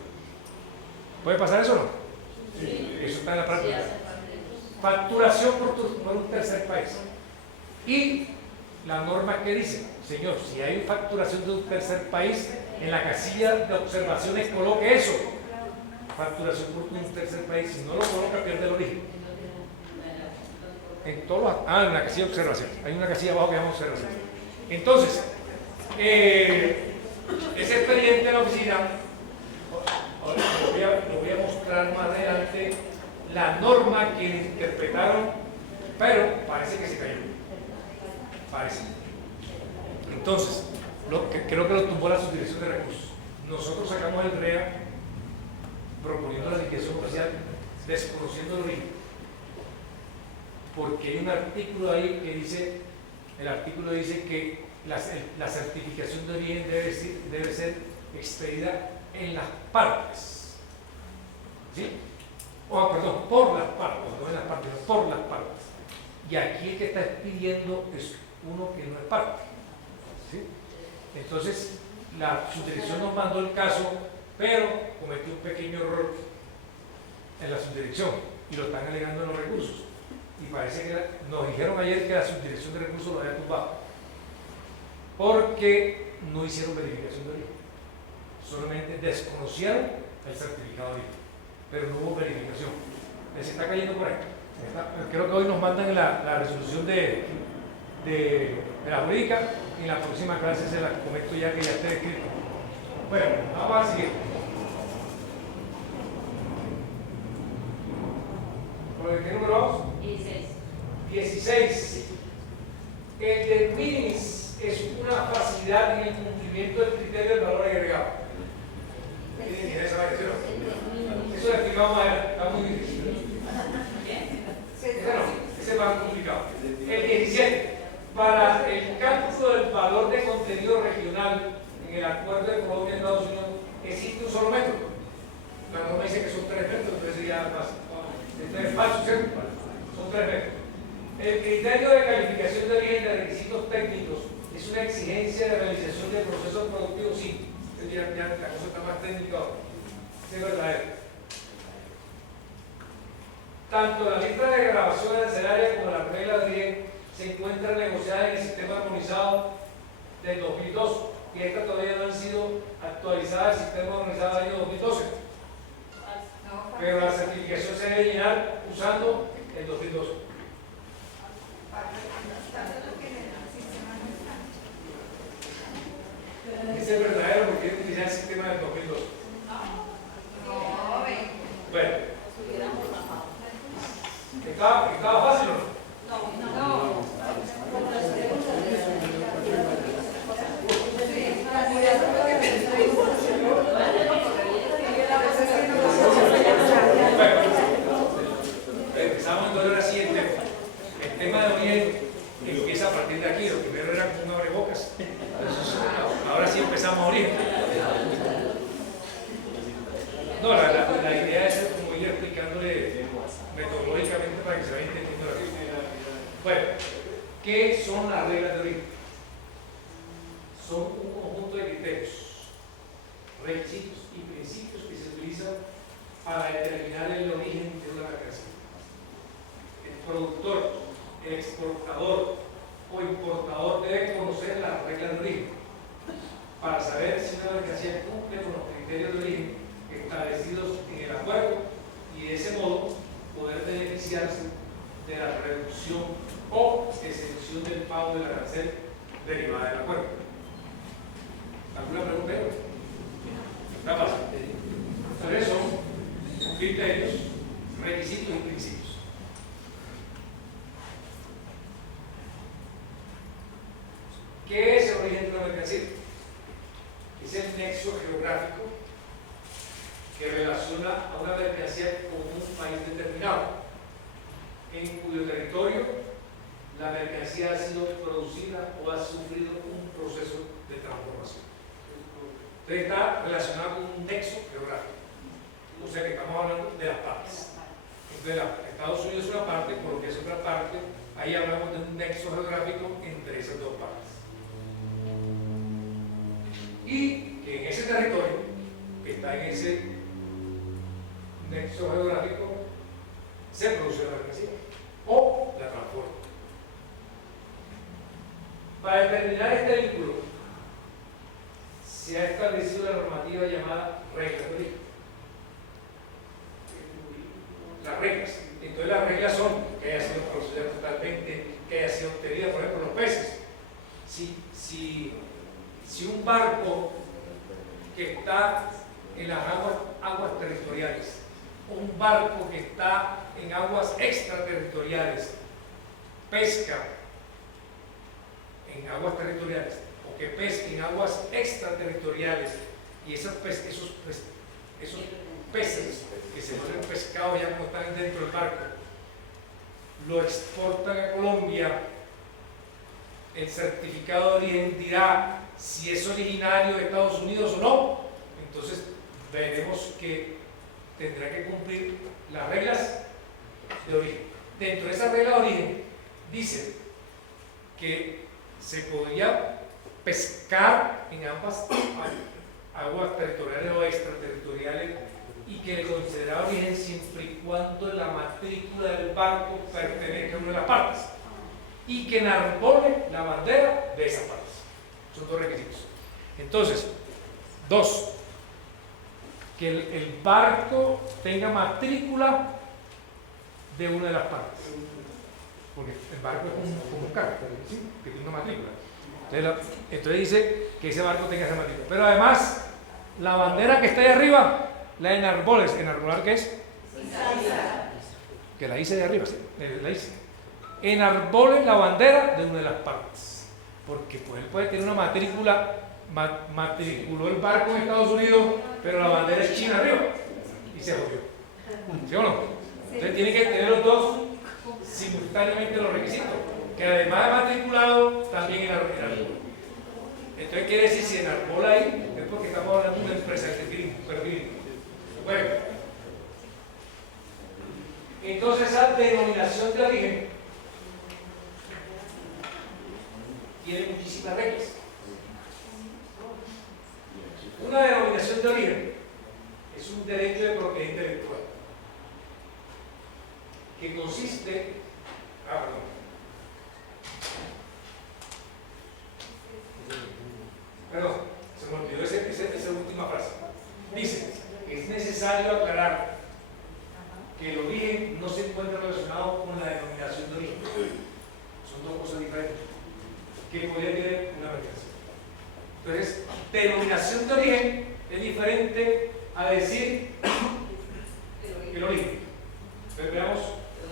¿Puede pasar eso o no? Sí. Eso está en la práctica. Facturación por un tercer país. Y la norma que dice, señor, si hay facturación de un tercer país, en la casilla de observaciones coloque eso. Facturación por un tercer país, si no lo coloca, pierde el origen. En todos los, en la casilla de observación. Hay una casilla abajo que se llama observación. Entonces, ese expediente de la oficina, lo voy a mostrar más adelante, la norma que interpretaron, pero parece que se cayó. Parece. Entonces, creo que lo tumbó la subdirección de recursos. Nosotros sacamos el REA proponiendo la liquidación oficial desconociendo el origen. Porque hay un artículo ahí que dice, el artículo dice que la certificación de origen debe ser expedida en las partes. ¿Sí? Perdón, por las partes, no en las partes, no, por las partes. Y aquí el que está expidiendo es uno que no es parte. ¿Sí? Entonces, la subdirección nos mandó el caso, pero cometió un pequeño error en la subdirección y lo están alegando en los recursos. Y parece que nos dijeron ayer que la subdirección de recursos lo había tumbado porque no hicieron verificación de origen, solamente desconocieron el certificado de origen, pero no hubo verificación. Les está cayendo por ahí. Creo que hoy nos mandan la resolución de la jurídica y en la próxima clase se la comento ya que ya esté escrito. Bueno, vamos a seguir. ¿Por qué número vamos? 16. El de minimis es una facilidad en el cumplimiento del criterio del valor agregado. ¿Tienen esa variación? Eso lo explicamos ayer, está muy difícil. Ese es más complicado. El 17. Para el cálculo del valor de contenido regional en el acuerdo de Colombia y Estados Unidos, existe un solo método. La norma dice que son 3 métodos, entonces sería más. Esto es falso, ¿cierto? Son 3 métodos. El criterio de calificación de origen de requisitos técnicos es una exigencia de realización de procesos productivos, sí. Ya la cosa está más técnica ahora. Es verdadero. Tanto la lista de grabación arancelaria como la regla de origen se encuentran negociadas en el sistema armonizado del 2002 y estas todavía no han sido actualizadas al sistema armonizado del año 2012. Pero la certificación se debe llenar usando el 2012. Ese es verdadero porque es utilizar el sistema del 2012. Bueno. ¿Estaba fácil o no? No. Empezamos entonces ahora sí el tema de origen empieza a partir de aquí. Lo primero era como un abrebocas. Ahora sí empezamos a origen. No, la idea es Bueno, ¿qué son las reglas de origen? Son un conjunto de criterios, requisitos y principios que se utilizan para determinar el origen de una mercancía. El productor, el exportador o importador debe conocer las reglas de origen para saber si una mercancía cumple con los criterios de origen establecidos en el acuerdo y de ese modo poder beneficiarse de la reducción o exención del pago del arancel derivada del acuerdo. ¿Alguna pregunta? Está fácil. Entonces son criterios, requisitos y principios. ¿Qué es el origen de una mercancía? Es el nexo geográfico que relaciona a una mercancía con un país determinado, en cuyo territorio la mercancía ha sido producida o ha sufrido un proceso de transformación. Entonces está relacionado con un nexo geográfico, o sea que estamos hablando de las partes. Entonces Estados Unidos es una parte, porque es otra parte, ahí hablamos de un nexo geográfico entre esas dos partes. Y que en ese territorio, que está en ese nexo geográfico, se produce la mercancía o la transporta. Para determinar este vínculo, se ha establecido la normativa llamada reglas de origen. Las reglas. Entonces las reglas son que haya sido procedida totalmente, que haya sido obtenida, por ejemplo, los peces. Si un barco que está en las aguas territoriales, o un barco que está en aguas extraterritoriales, pesca en aguas territoriales, o que pesque en aguas extraterritoriales, y esos peces que se vuelven pescados ya como están dentro del barco, lo exportan a Colombia, el certificado de origen dirá si es originario de Estados Unidos o no. Entonces veremos que tendrá que cumplir las reglas de origen. Dentro de esa regla de origen dice que se podría pescar en ambas aguas territoriales o extraterritoriales y que le consideraba origen siempre y cuando la matrícula del barco pertenezca a una de las partes y que enarbole la bandera de esas partes. Son dos requisitos. Entonces, dos, que el barco tenga matrícula de una de las partes, porque el barco es como un carro, ¿sí? Que tiene una matrícula. Entonces dice que ese barco tenga esa matrícula. Pero además, la bandera que está ahí arriba, la enarboles. ¿Enarbolar qué es? Que la hice de arriba, ¿sí? La hice. Enarbole la bandera de una de las partes, porque pues, él puede tener una matrícula, matriculó el barco en Estados Unidos, pero la bandera es china arriba y se jodió. ¿Sí o no? Entonces tiene que tener los dos simultáneamente los requisitos, que además de matriculado también enarbole. Entonces quiere decir, si enarbola ahí, es porque estamos hablando de una empresa de perfil. Bueno, entonces esa denominación de origen tiene muchísimas reglas. Una denominación de origen es un derecho de propiedad intelectual que consiste, perdón, se me olvidó esa última frase. Dice, es necesario aclarar que el origen no se encuentra relacionado con la denominación de origen. Son dos cosas diferentes que podría tener una mercancía. Entonces, denominación de origen es diferente a decir el origen. Entonces veamos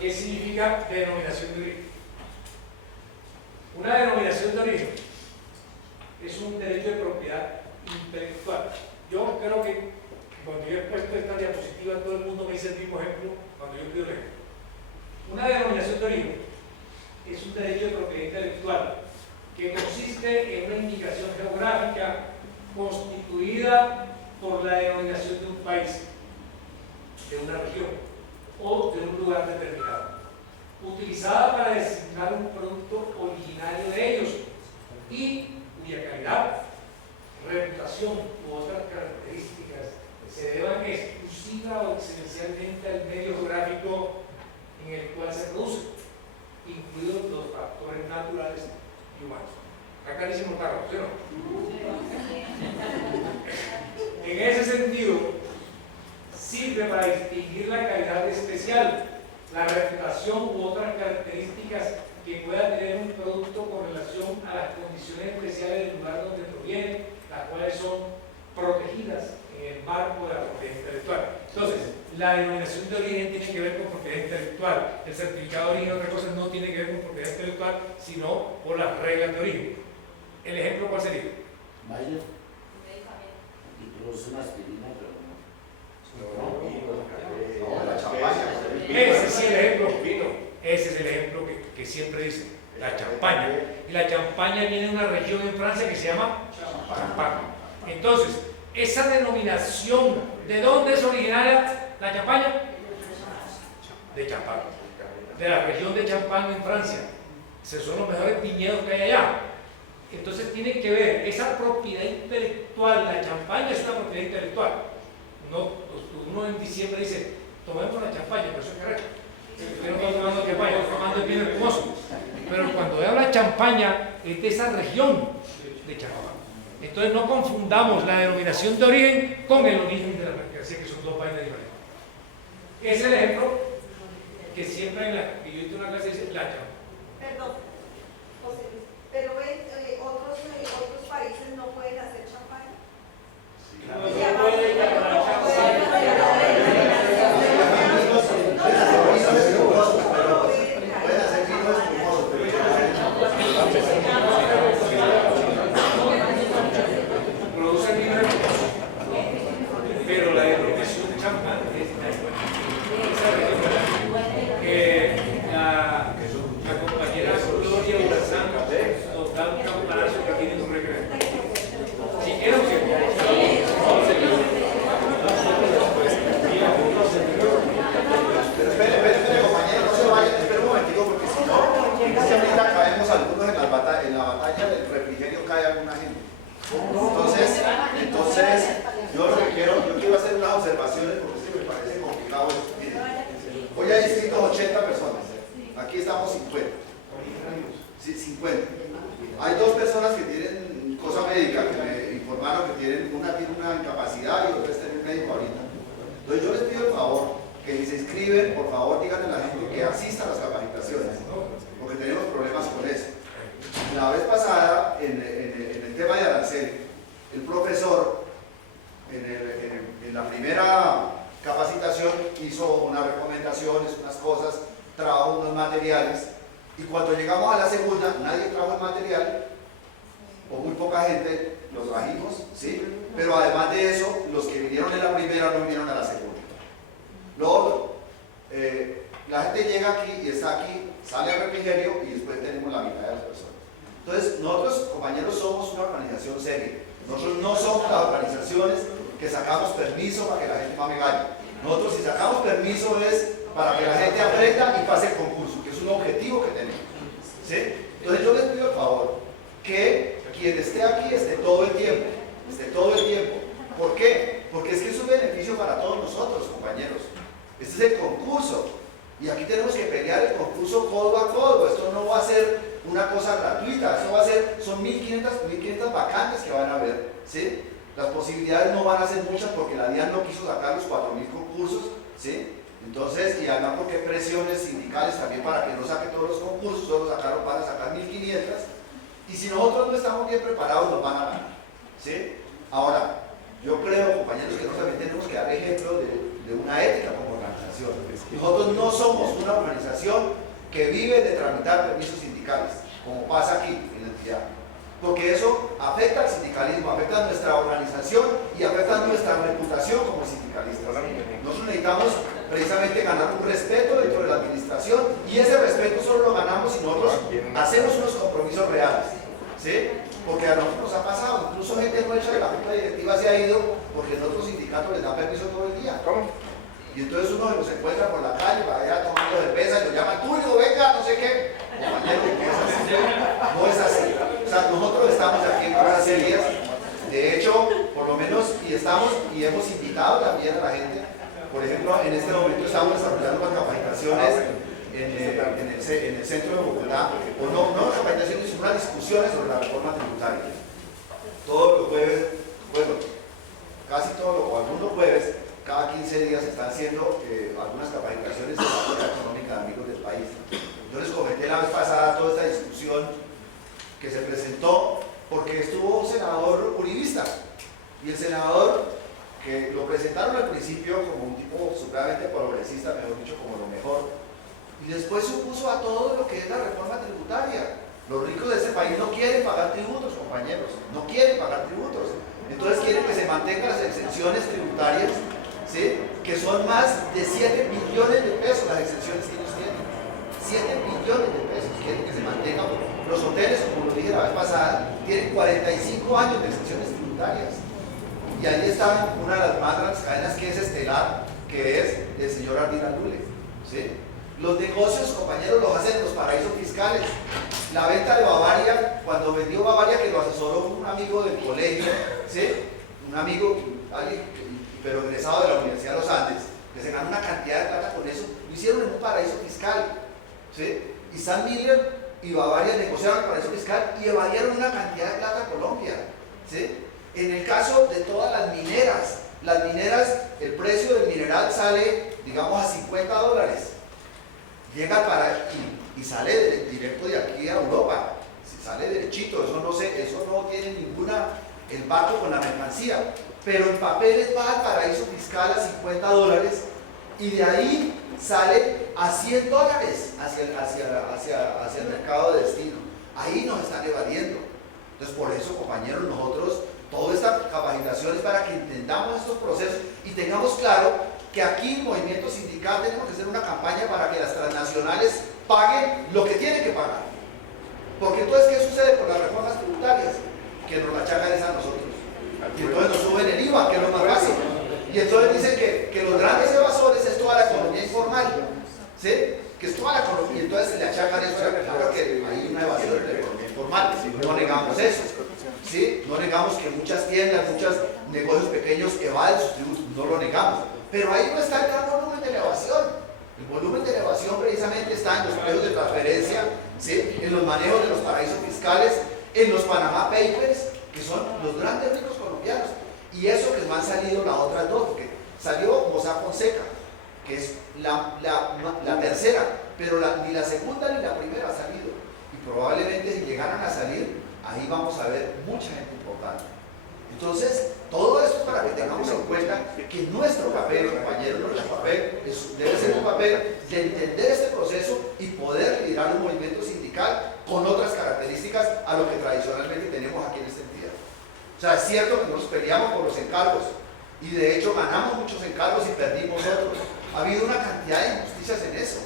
qué significa denominación de origen. Una denominación de origen es un derecho de propiedad intelectual. Yo creo que cuando yo he puesto esta diapositiva, todo el mundo me dice el mismo ejemplo cuando yo pido el ejemplo. Una denominación de origen es un derecho de propiedad intelectual que consiste en una indicación geográfica constituida por la denominación de un país, de una región o de un lugar determinado. utilizada para designar un producto originario de ellos y cuya calidad, reputación u otras características se deban exclusiva o esencialmente al medio geográfico en el cual se produce, incluidos los factores naturales y humanos. Está clarísimo, Carlos, ¿sí o no? En ese sentido, sirve para distinguir la calidad especial, la reputación u otras características que pueda tener un producto con relación a las condiciones especiales del lugar donde proviene, las cuales son protegidas en el marco de la propiedad intelectual. Entonces, la denominación de origen tiene que ver con propiedad intelectual. El certificado de origen, otra cosa, no tiene que ver con propiedad intelectual, sino por las reglas de origen. ¿El ejemplo cuál sería? Bayer y produce una aspirina, pero No, la champaña. Ese es el ejemplo. Ese es el ejemplo que siempre dicen, la champaña. Y la champaña viene de una región en Francia que se llama Champagne. Entonces, esa denominación, ¿de dónde es originaria la champaña? De Champagne. De la región de Champagne en Francia. Esos son los mejores viñedos que hay allá. Entonces tiene que ver esa propiedad intelectual. La champaña es una propiedad intelectual. No, uno en diciembre dice, tomemos la champaña, pero eso es correcto. Yo no estoy tomando champaña, estoy tomando el vino espumoso. Pero cuando habla champaña, es de esa región de Champagne. Entonces no confundamos la denominación de origen con el origen de la mercancía, que son dos vainas diferentes. Es el ejemplo que siempre en la que yo hice una clase dice la champaña. Perdón, José Luis, pero otros países no pueden hacer champaña. Producen vino espumoso, pero la denominación de champán es esa región. La compañera Gloria Urazán nos da un campanazo que tiene un recreo. Si quieren Espere, compañero, no se vayan, espere un momentico, porque si no, ahorita caemos algunos en la batalla del refrigerio, cae alguna gente. Entonces, yo quiero hacer unas observaciones porque es que me parece complicado esto. Miren, hoy hay inscritos 80 personas, aquí estamos 50. Sí, 50. Hay dos personas que tienen cosa médica, que me informaron que una tiene una incapacidad y otra está en el médico ahorita. Entonces yo les pido el favor que si se inscriben, por favor díganle a la gente que asista a las capacitaciones, porque tenemos problemas con eso. La vez pasada, en el tema de arancel, el profesor, en la primera capacitación, hizo unas recomendaciones, unas cosas, trajo unos materiales, y cuando llegamos a la segunda, nadie trajo el material, o muy poca gente lo trajimos, ¿sí? Pero además de eso, los que vinieron en la primera no vinieron a la segunda. Lo otro, la gente llega aquí y está aquí, sale al refrigerio y después tenemos la mitad de las personas. Entonces, nosotros, compañeros, somos una organización seria. Nosotros no somos las organizaciones que sacamos permiso para que la gente mame gallo. Nosotros, si sacamos permiso, es para que la gente aprenda y pase el concurso, que es un objetivo que tenemos. ¿Sí? Entonces, yo les pido el favor que quien esté aquí esté todo el tiempo. ¿Por qué? Porque es que es un beneficio para todos nosotros, compañeros. Este es el concurso. Y aquí tenemos que pelear el concurso codo a codo. Esto no va a ser una cosa gratuita. Esto va a ser, son 1.500 vacantes que van a haber. ¿Sí? Las posibilidades no van a ser muchas porque la DIAN no quiso sacar los 4.000 concursos. ¿Sí? Entonces, y además porque presiones sindicales también para que no saque todos los concursos, solo sacaron para sacar 1.500. Y si nosotros no estamos bien preparados, nos van a ganar. ¿Sí? Ahora, yo creo, compañeros, que nosotros también tenemos que dar ejemplo de una ética como organización. Nosotros no somos una organización que vive de tramitar permisos sindicales, como pasa aquí en la entidad. Porque eso afecta al sindicalismo, afecta a nuestra organización y afecta a nuestra reputación como sindicalistas. Nosotros necesitamos precisamente ganar un respeto dentro de la administración y ese respeto solo lo ganamos si nosotros hacemos unos compromisos reales. ¿Sí? Porque a nosotros nos ha pasado, incluso gente nuestra de la junta directiva se ha ido porque en otros sindicatos les da permiso todo el día. ¿Cómo? Y entonces uno se los encuentra por la calle, va allá tomando cerveza, y lo llama, Tulio, venga, no sé qué. Compañero, no es así. O sea, nosotros estamos aquí en cosas serias. De hecho, por lo menos, y hemos invitado también a la gente. Por ejemplo, en este momento estamos desarrollando unas capacitaciones en el centro de Bogotá, o no capacitaciones, sino unas discusiones sobre la reforma tributaria. Todos los jueves, bueno, casi todos o algunos jueves, cada 15 días se están haciendo algunas capacitaciones de la actividad económica de amigos del país. Yo les comenté la vez pasada toda esta discusión que se presentó porque estuvo un senador uribista, y el senador, que lo presentaron al principio como un tipo supremamente progresista, mejor dicho, como lo mejor, y después se opuso a todo lo que es la reforma tributaria. Los ricos de este país no quieren pagar tributos, compañeros, no quieren pagar tributos. Entonces quieren que se mantengan las exenciones tributarias, ¿sí? Que son más de 7 billones de pesos las exenciones que ellos tienen. 7 billones de pesos quieren que se mantengan. Los hoteles, como lo dije la vez pasada, tienen 45 años de exenciones tributarias. Y ahí está una de las más grandes cadenas, que es Estelar, que es el señor Ardila Lule, ¿sí? Los negocios, compañeros, los hacen en los paraísos fiscales. La venta de Bavaria, cuando vendió Bavaria, que lo asesoró un amigo del colegio, ¿sí? Un amigo, pero egresado de la Universidad de los Andes, que se ganó una cantidad de plata con eso, lo hicieron en un paraíso fiscal, ¿sí? Y Sam Miller y Bavaria negociaron el paraíso fiscal y evadieron una cantidad de plata a Colombia, ¿sí? En el caso de todas las mineras, el precio del mineral sale, digamos, a $50. Llega y sale directo de aquí a Europa, si sale derechito, eso no tiene ninguna embargo con la mercancía, pero en papeles va al paraíso fiscal a $50 y de ahí sale a $100 hacia el mercado de destino. Ahí nos están evadiendo. Entonces, por eso, compañeros, nosotros, toda esta capacitación es para que entendamos estos procesos y tengamos claro que aquí en Movimiento Sindical tenemos que hacer una campaña para que las transnacionales paguen lo que tienen que pagar. Porque entonces, ¿qué sucede con las reformas tributarias? Que nos la achacan es a nosotros. Y entonces nos suben el IVA, que es lo más fácil. Y entonces dicen que los grandes evasores es toda la economía informal, ¿sí? Que es toda la economía, y entonces se le achacan eso. Claro que hay una evasión de la economía informal, no negamos eso, ¿sí? No negamos que muchas tiendas, muchos negocios pequeños evaden sus tributos, no lo negamos. Pero ahí no está el gran volumen de la evasión. El volumen de la evasión precisamente está en los precios de transferencia, ¿sí? En los manejos de los paraísos fiscales, en los Panama Papers, que son los grandes ricos colombianos. Y eso que no han salido las otras dos, porque salió Mossack Fonseca, que es la tercera, pero ni la segunda ni la primera ha salido. Y probablemente si llegaran a salir, ahí vamos a ver mucha gente importante. Entonces, todo esto es para que tengamos en cuenta que nuestro papel, compañeros, nuestro papel debe ser un papel de entender este proceso y poder liderar un movimiento sindical con otras características a lo que tradicionalmente tenemos aquí en esta entidad. O sea, es cierto que nos peleamos por los encargos y de hecho ganamos muchos encargos y perdimos otros. Ha habido una cantidad de injusticias en eso,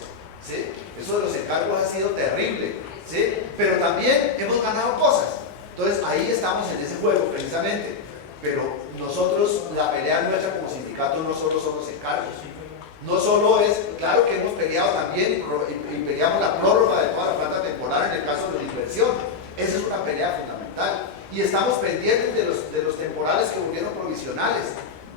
¿sí? Eso de los encargos ha sido terrible, ¿sí? Pero también hemos ganado cosas. Entonces ahí estamos en ese juego precisamente. Pero nosotros, la pelea nuestra como sindicato no solo son los encargos. No solo es, claro que hemos peleado también y peleamos la prórroga de toda la planta temporal en el caso de la inversión. Esa es una pelea fundamental. Y estamos pendientes de los temporales que volvieron provisionales,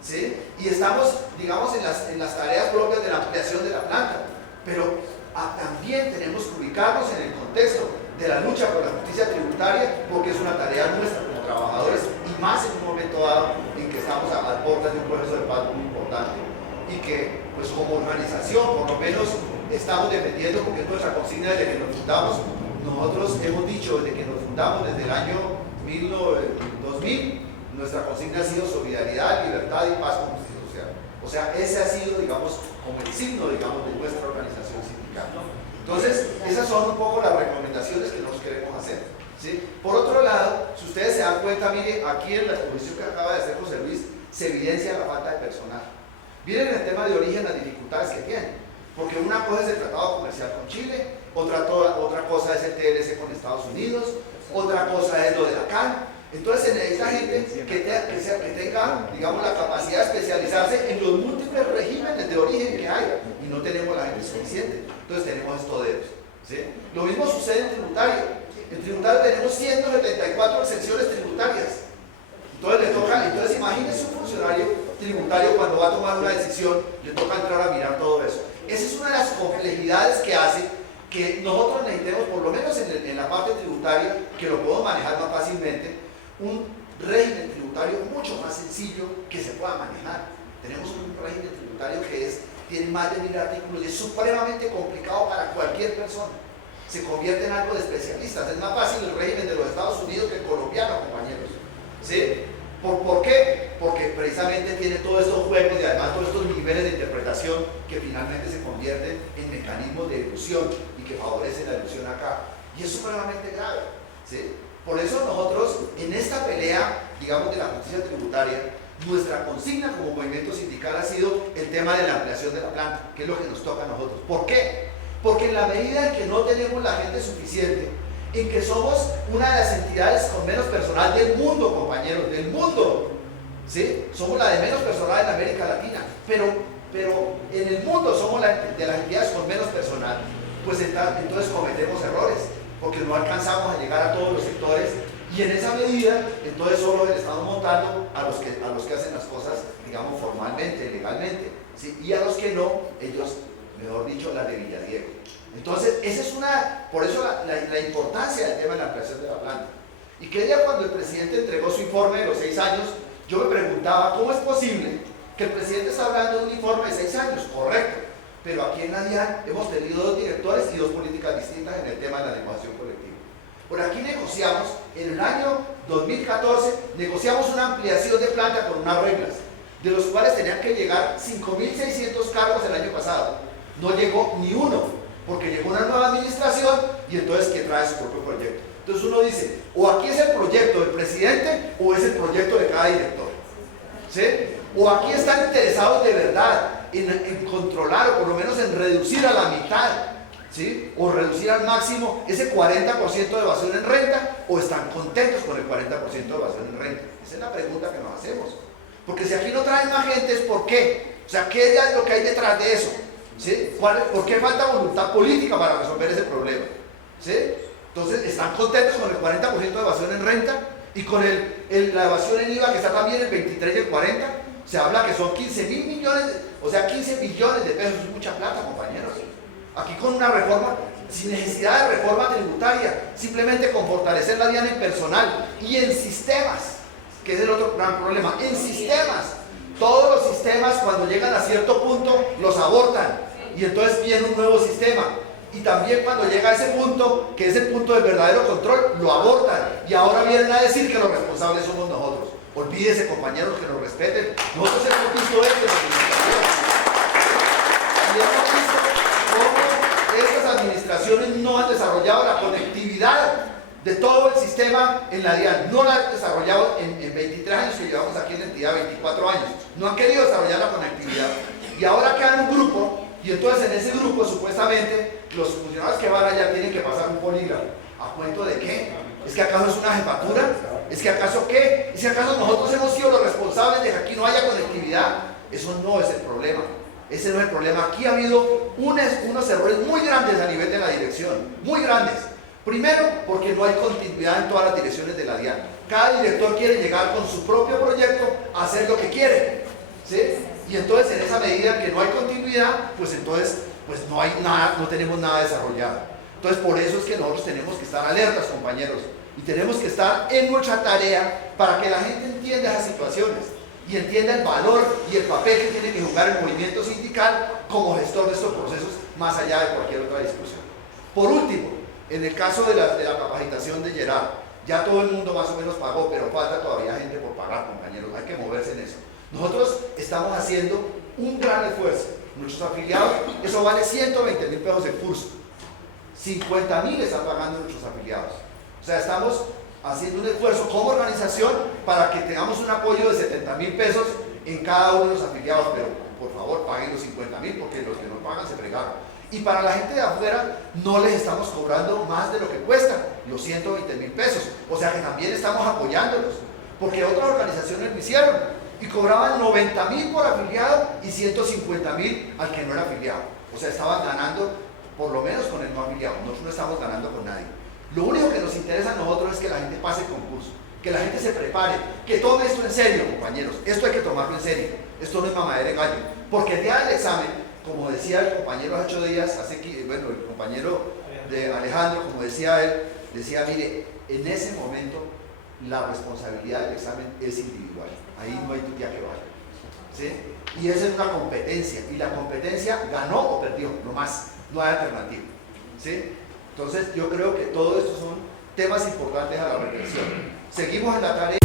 ¿sí? Y estamos, digamos, en las tareas propias de la ampliación de la planta. Pero también tenemos que ubicarnos en el contexto de la lucha por la justicia tributaria, porque es una tarea nuestra como trabajadores, y más en un momento dado en que estamos a puertas de un proceso de paz muy importante, y que, pues como organización, por lo menos estamos defendiendo, porque es nuestra consigna desde que nos fundamos. Nosotros hemos dicho desde que nos fundamos, desde el año 2000, nuestra consigna ha sido solidaridad, libertad y paz con justicia social. O sea, ese ha sido, digamos, como el signo, digamos, de nuestra organización sindical, ¿no? Entonces, esas son un poco las recomendaciones que nos queremos hacer, ¿sí? Por otro lado, si ustedes se dan cuenta, mire, aquí en la exposición que acaba de hacer José Luis, se evidencia la falta de personal. Miren el tema de origen, las dificultades que tienen, porque una cosa es el tratado comercial con Chile, otra cosa es el TLC con Estados Unidos, otra cosa es lo de la CAN, Entonces se necesita gente que tenga, digamos, la capacidad de especializarse en los múltiples regímenes de origen que hay, y no tenemos la gente suficiente. Entonces tenemos estos dedos, ¿sí? Lo mismo sucede en tributario. En tributario tenemos 174 exenciones tributarias. Entonces imagínense un funcionario tributario cuando va a tomar una decisión, le toca entrar a mirar todo eso. Esa es una de las complejidades que hace que nosotros necesitemos, por lo menos en la parte tributaria, que lo podemos manejar más fácilmente, un régimen tributario mucho más sencillo que se pueda manejar. Tenemos un régimen tributario que tiene más de 1000 artículos y es supremamente complicado para cualquier persona. Se convierte en algo de especialistas. Es más fácil el régimen de los Estados Unidos que el colombiano, compañeros. ¿Sí? ¿Por qué? Porque precisamente tiene todos estos juegos y además todos estos niveles de interpretación que finalmente se convierten en mecanismos de ilusión y que favorecen la ilusión acá. Y es supremamente grave. ¿Sí? Por eso nosotros, en esta pelea, digamos, de la justicia tributaria, nuestra consigna como movimiento sindical ha sido el tema de la ampliación de la planta, que es lo que nos toca a nosotros. ¿Por qué? Porque en la medida en que no tenemos la gente suficiente, en que somos una de las entidades con menos personal del mundo, compañeros, del mundo, ¿sí? Somos la de menos personal en América Latina, pero en el mundo somos de las entidades con menos personal, pues entonces cometemos errores, porque no alcanzamos a llegar a todos los sectores, y en esa medida, entonces solo le estamos montando a los que hacen las cosas, digamos, formalmente, legalmente, ¿sí? Y a los que no, ellos, mejor dicho, las de Villadiego. Entonces, por eso la importancia del tema de la ampliación de la planta. Y que día cuando el presidente entregó su informe de los 6 años, yo me preguntaba, ¿cómo es posible que el presidente está hablando de un informe de 6 años? Correcto, pero aquí en la DIAN hemos tenido 2 directores y 2 políticas distintas en el tema de la negociación colectiva. Por aquí negociamos, en el año 2014, negociamos una ampliación de planta con unas reglas, de los cuales tenían que llegar 5.600 cargos el año pasado. No llegó ni uno, porque llegó una nueva administración y entonces que trae su propio proyecto. Entonces uno dice, o aquí es el proyecto del presidente o es el proyecto de cada director, ¿sí? O aquí están interesados de verdad en controlar o por lo menos en reducir a la mitad, ¿sí? O reducir al máximo ese 40% de evasión en renta, o están contentos con el 40% de evasión en renta. Esa es la pregunta que nos hacemos. Porque si aquí no traen más gente es ¿por qué? O sea, ¿qué es lo que hay detrás de eso? ¿Sí? ¿Por qué falta voluntad política para resolver ese problema? ¿Sí? Entonces, ¿están contentos con el 40% de evasión en renta? Y con la evasión en IVA que está también el 23 y el 40, se habla que son 15.000 millones, o sea, 15 billones de pesos, es mucha plata, compañeros. Aquí con una reforma, sin necesidad de reforma tributaria, simplemente con fortalecer la DIAN en personal y en sistemas, que es el otro gran problema, en sistemas. Todos los sistemas cuando llegan a cierto punto los abortan y entonces viene un nuevo sistema, y también cuando llega a ese punto, que es el punto del verdadero control, lo abortan y ahora vienen a decir que los responsables somos nosotros. Olvídese, compañeros, que nos respeten. Nosotros hemos visto esto y hemos visto cómo estas administraciones no han desarrollado la conectividad de todo el sistema en la DIAN. No la han desarrollado en 23 años que llevamos aquí en la entidad, 24 años. No han querido desarrollar la conectividad. Y ahora quedan un grupo, y entonces en ese grupo supuestamente los funcionarios que van allá tienen que pasar un polígrafo. ¿A cuento de qué? ¿Es que acaso es una jefatura? ¿Es que acaso qué? ¿Es que acaso nosotros hemos sido los responsables de que aquí no haya conectividad? Eso no es el problema. Ese no es el problema. Aquí ha habido unos errores muy grandes a nivel de la dirección. Muy grandes. Primero, porque no hay continuidad en todas las direcciones de la DIAN. Cada director quiere llegar con su propio proyecto a hacer lo que quiere, ¿sí? Y entonces en esa medida que no hay continuidad, pues entonces no hay nada, no tenemos nada desarrollado. Entonces por eso es que nosotros tenemos que estar alertas, compañeros, y tenemos que estar en nuestra tarea para que la gente entienda esas situaciones y entienda el valor y el papel que tiene que jugar el movimiento sindical como gestor de estos procesos, más allá de cualquier otra discusión. Por último, en el caso de la capacitación de Gerard, ya todo el mundo más o menos pagó, pero falta todavía gente por pagar, compañeros, hay que moverse en eso. Nosotros estamos haciendo un gran esfuerzo. Nuestros afiliados, eso vale 120.000 pesos el curso. 50.000 están pagando nuestros afiliados. O sea, estamos haciendo un esfuerzo como organización para que tengamos un apoyo de 70.000 pesos en cada uno de los afiliados, pero por favor paguen los 50.000 porque los que no pagan se fregaron. Y para la gente de afuera no les estamos cobrando más de lo que cuesta. los 120.000 pesos. O sea que también estamos apoyándolos, porque otras organizaciones lo hicieron y cobraban 90.000 por afiliado y 150.000 al que no era afiliado. O sea, estaban ganando por lo menos con el no afiliado. Nosotros no estamos ganando con nadie. Lo único que nos interesa a nosotros es que la gente pase el concurso, que la gente se prepare, que tome esto en serio, compañeros. Esto hay que tomarlo en serio. Esto no es mamadera de gallo. Porque el día del examen, como decía el compañero hace 8 días, el compañero de Alejandro, como decía él, decía, mire, en ese momento la responsabilidad del examen es individual. Ahí no hay ya que vaya. ¿Sí? Y esa es una competencia. Y la competencia ganó o perdió, no más. No hay alternativa. ¿Sí? Entonces yo creo que todo esto son temas importantes a la reflexión. Seguimos en la tarea.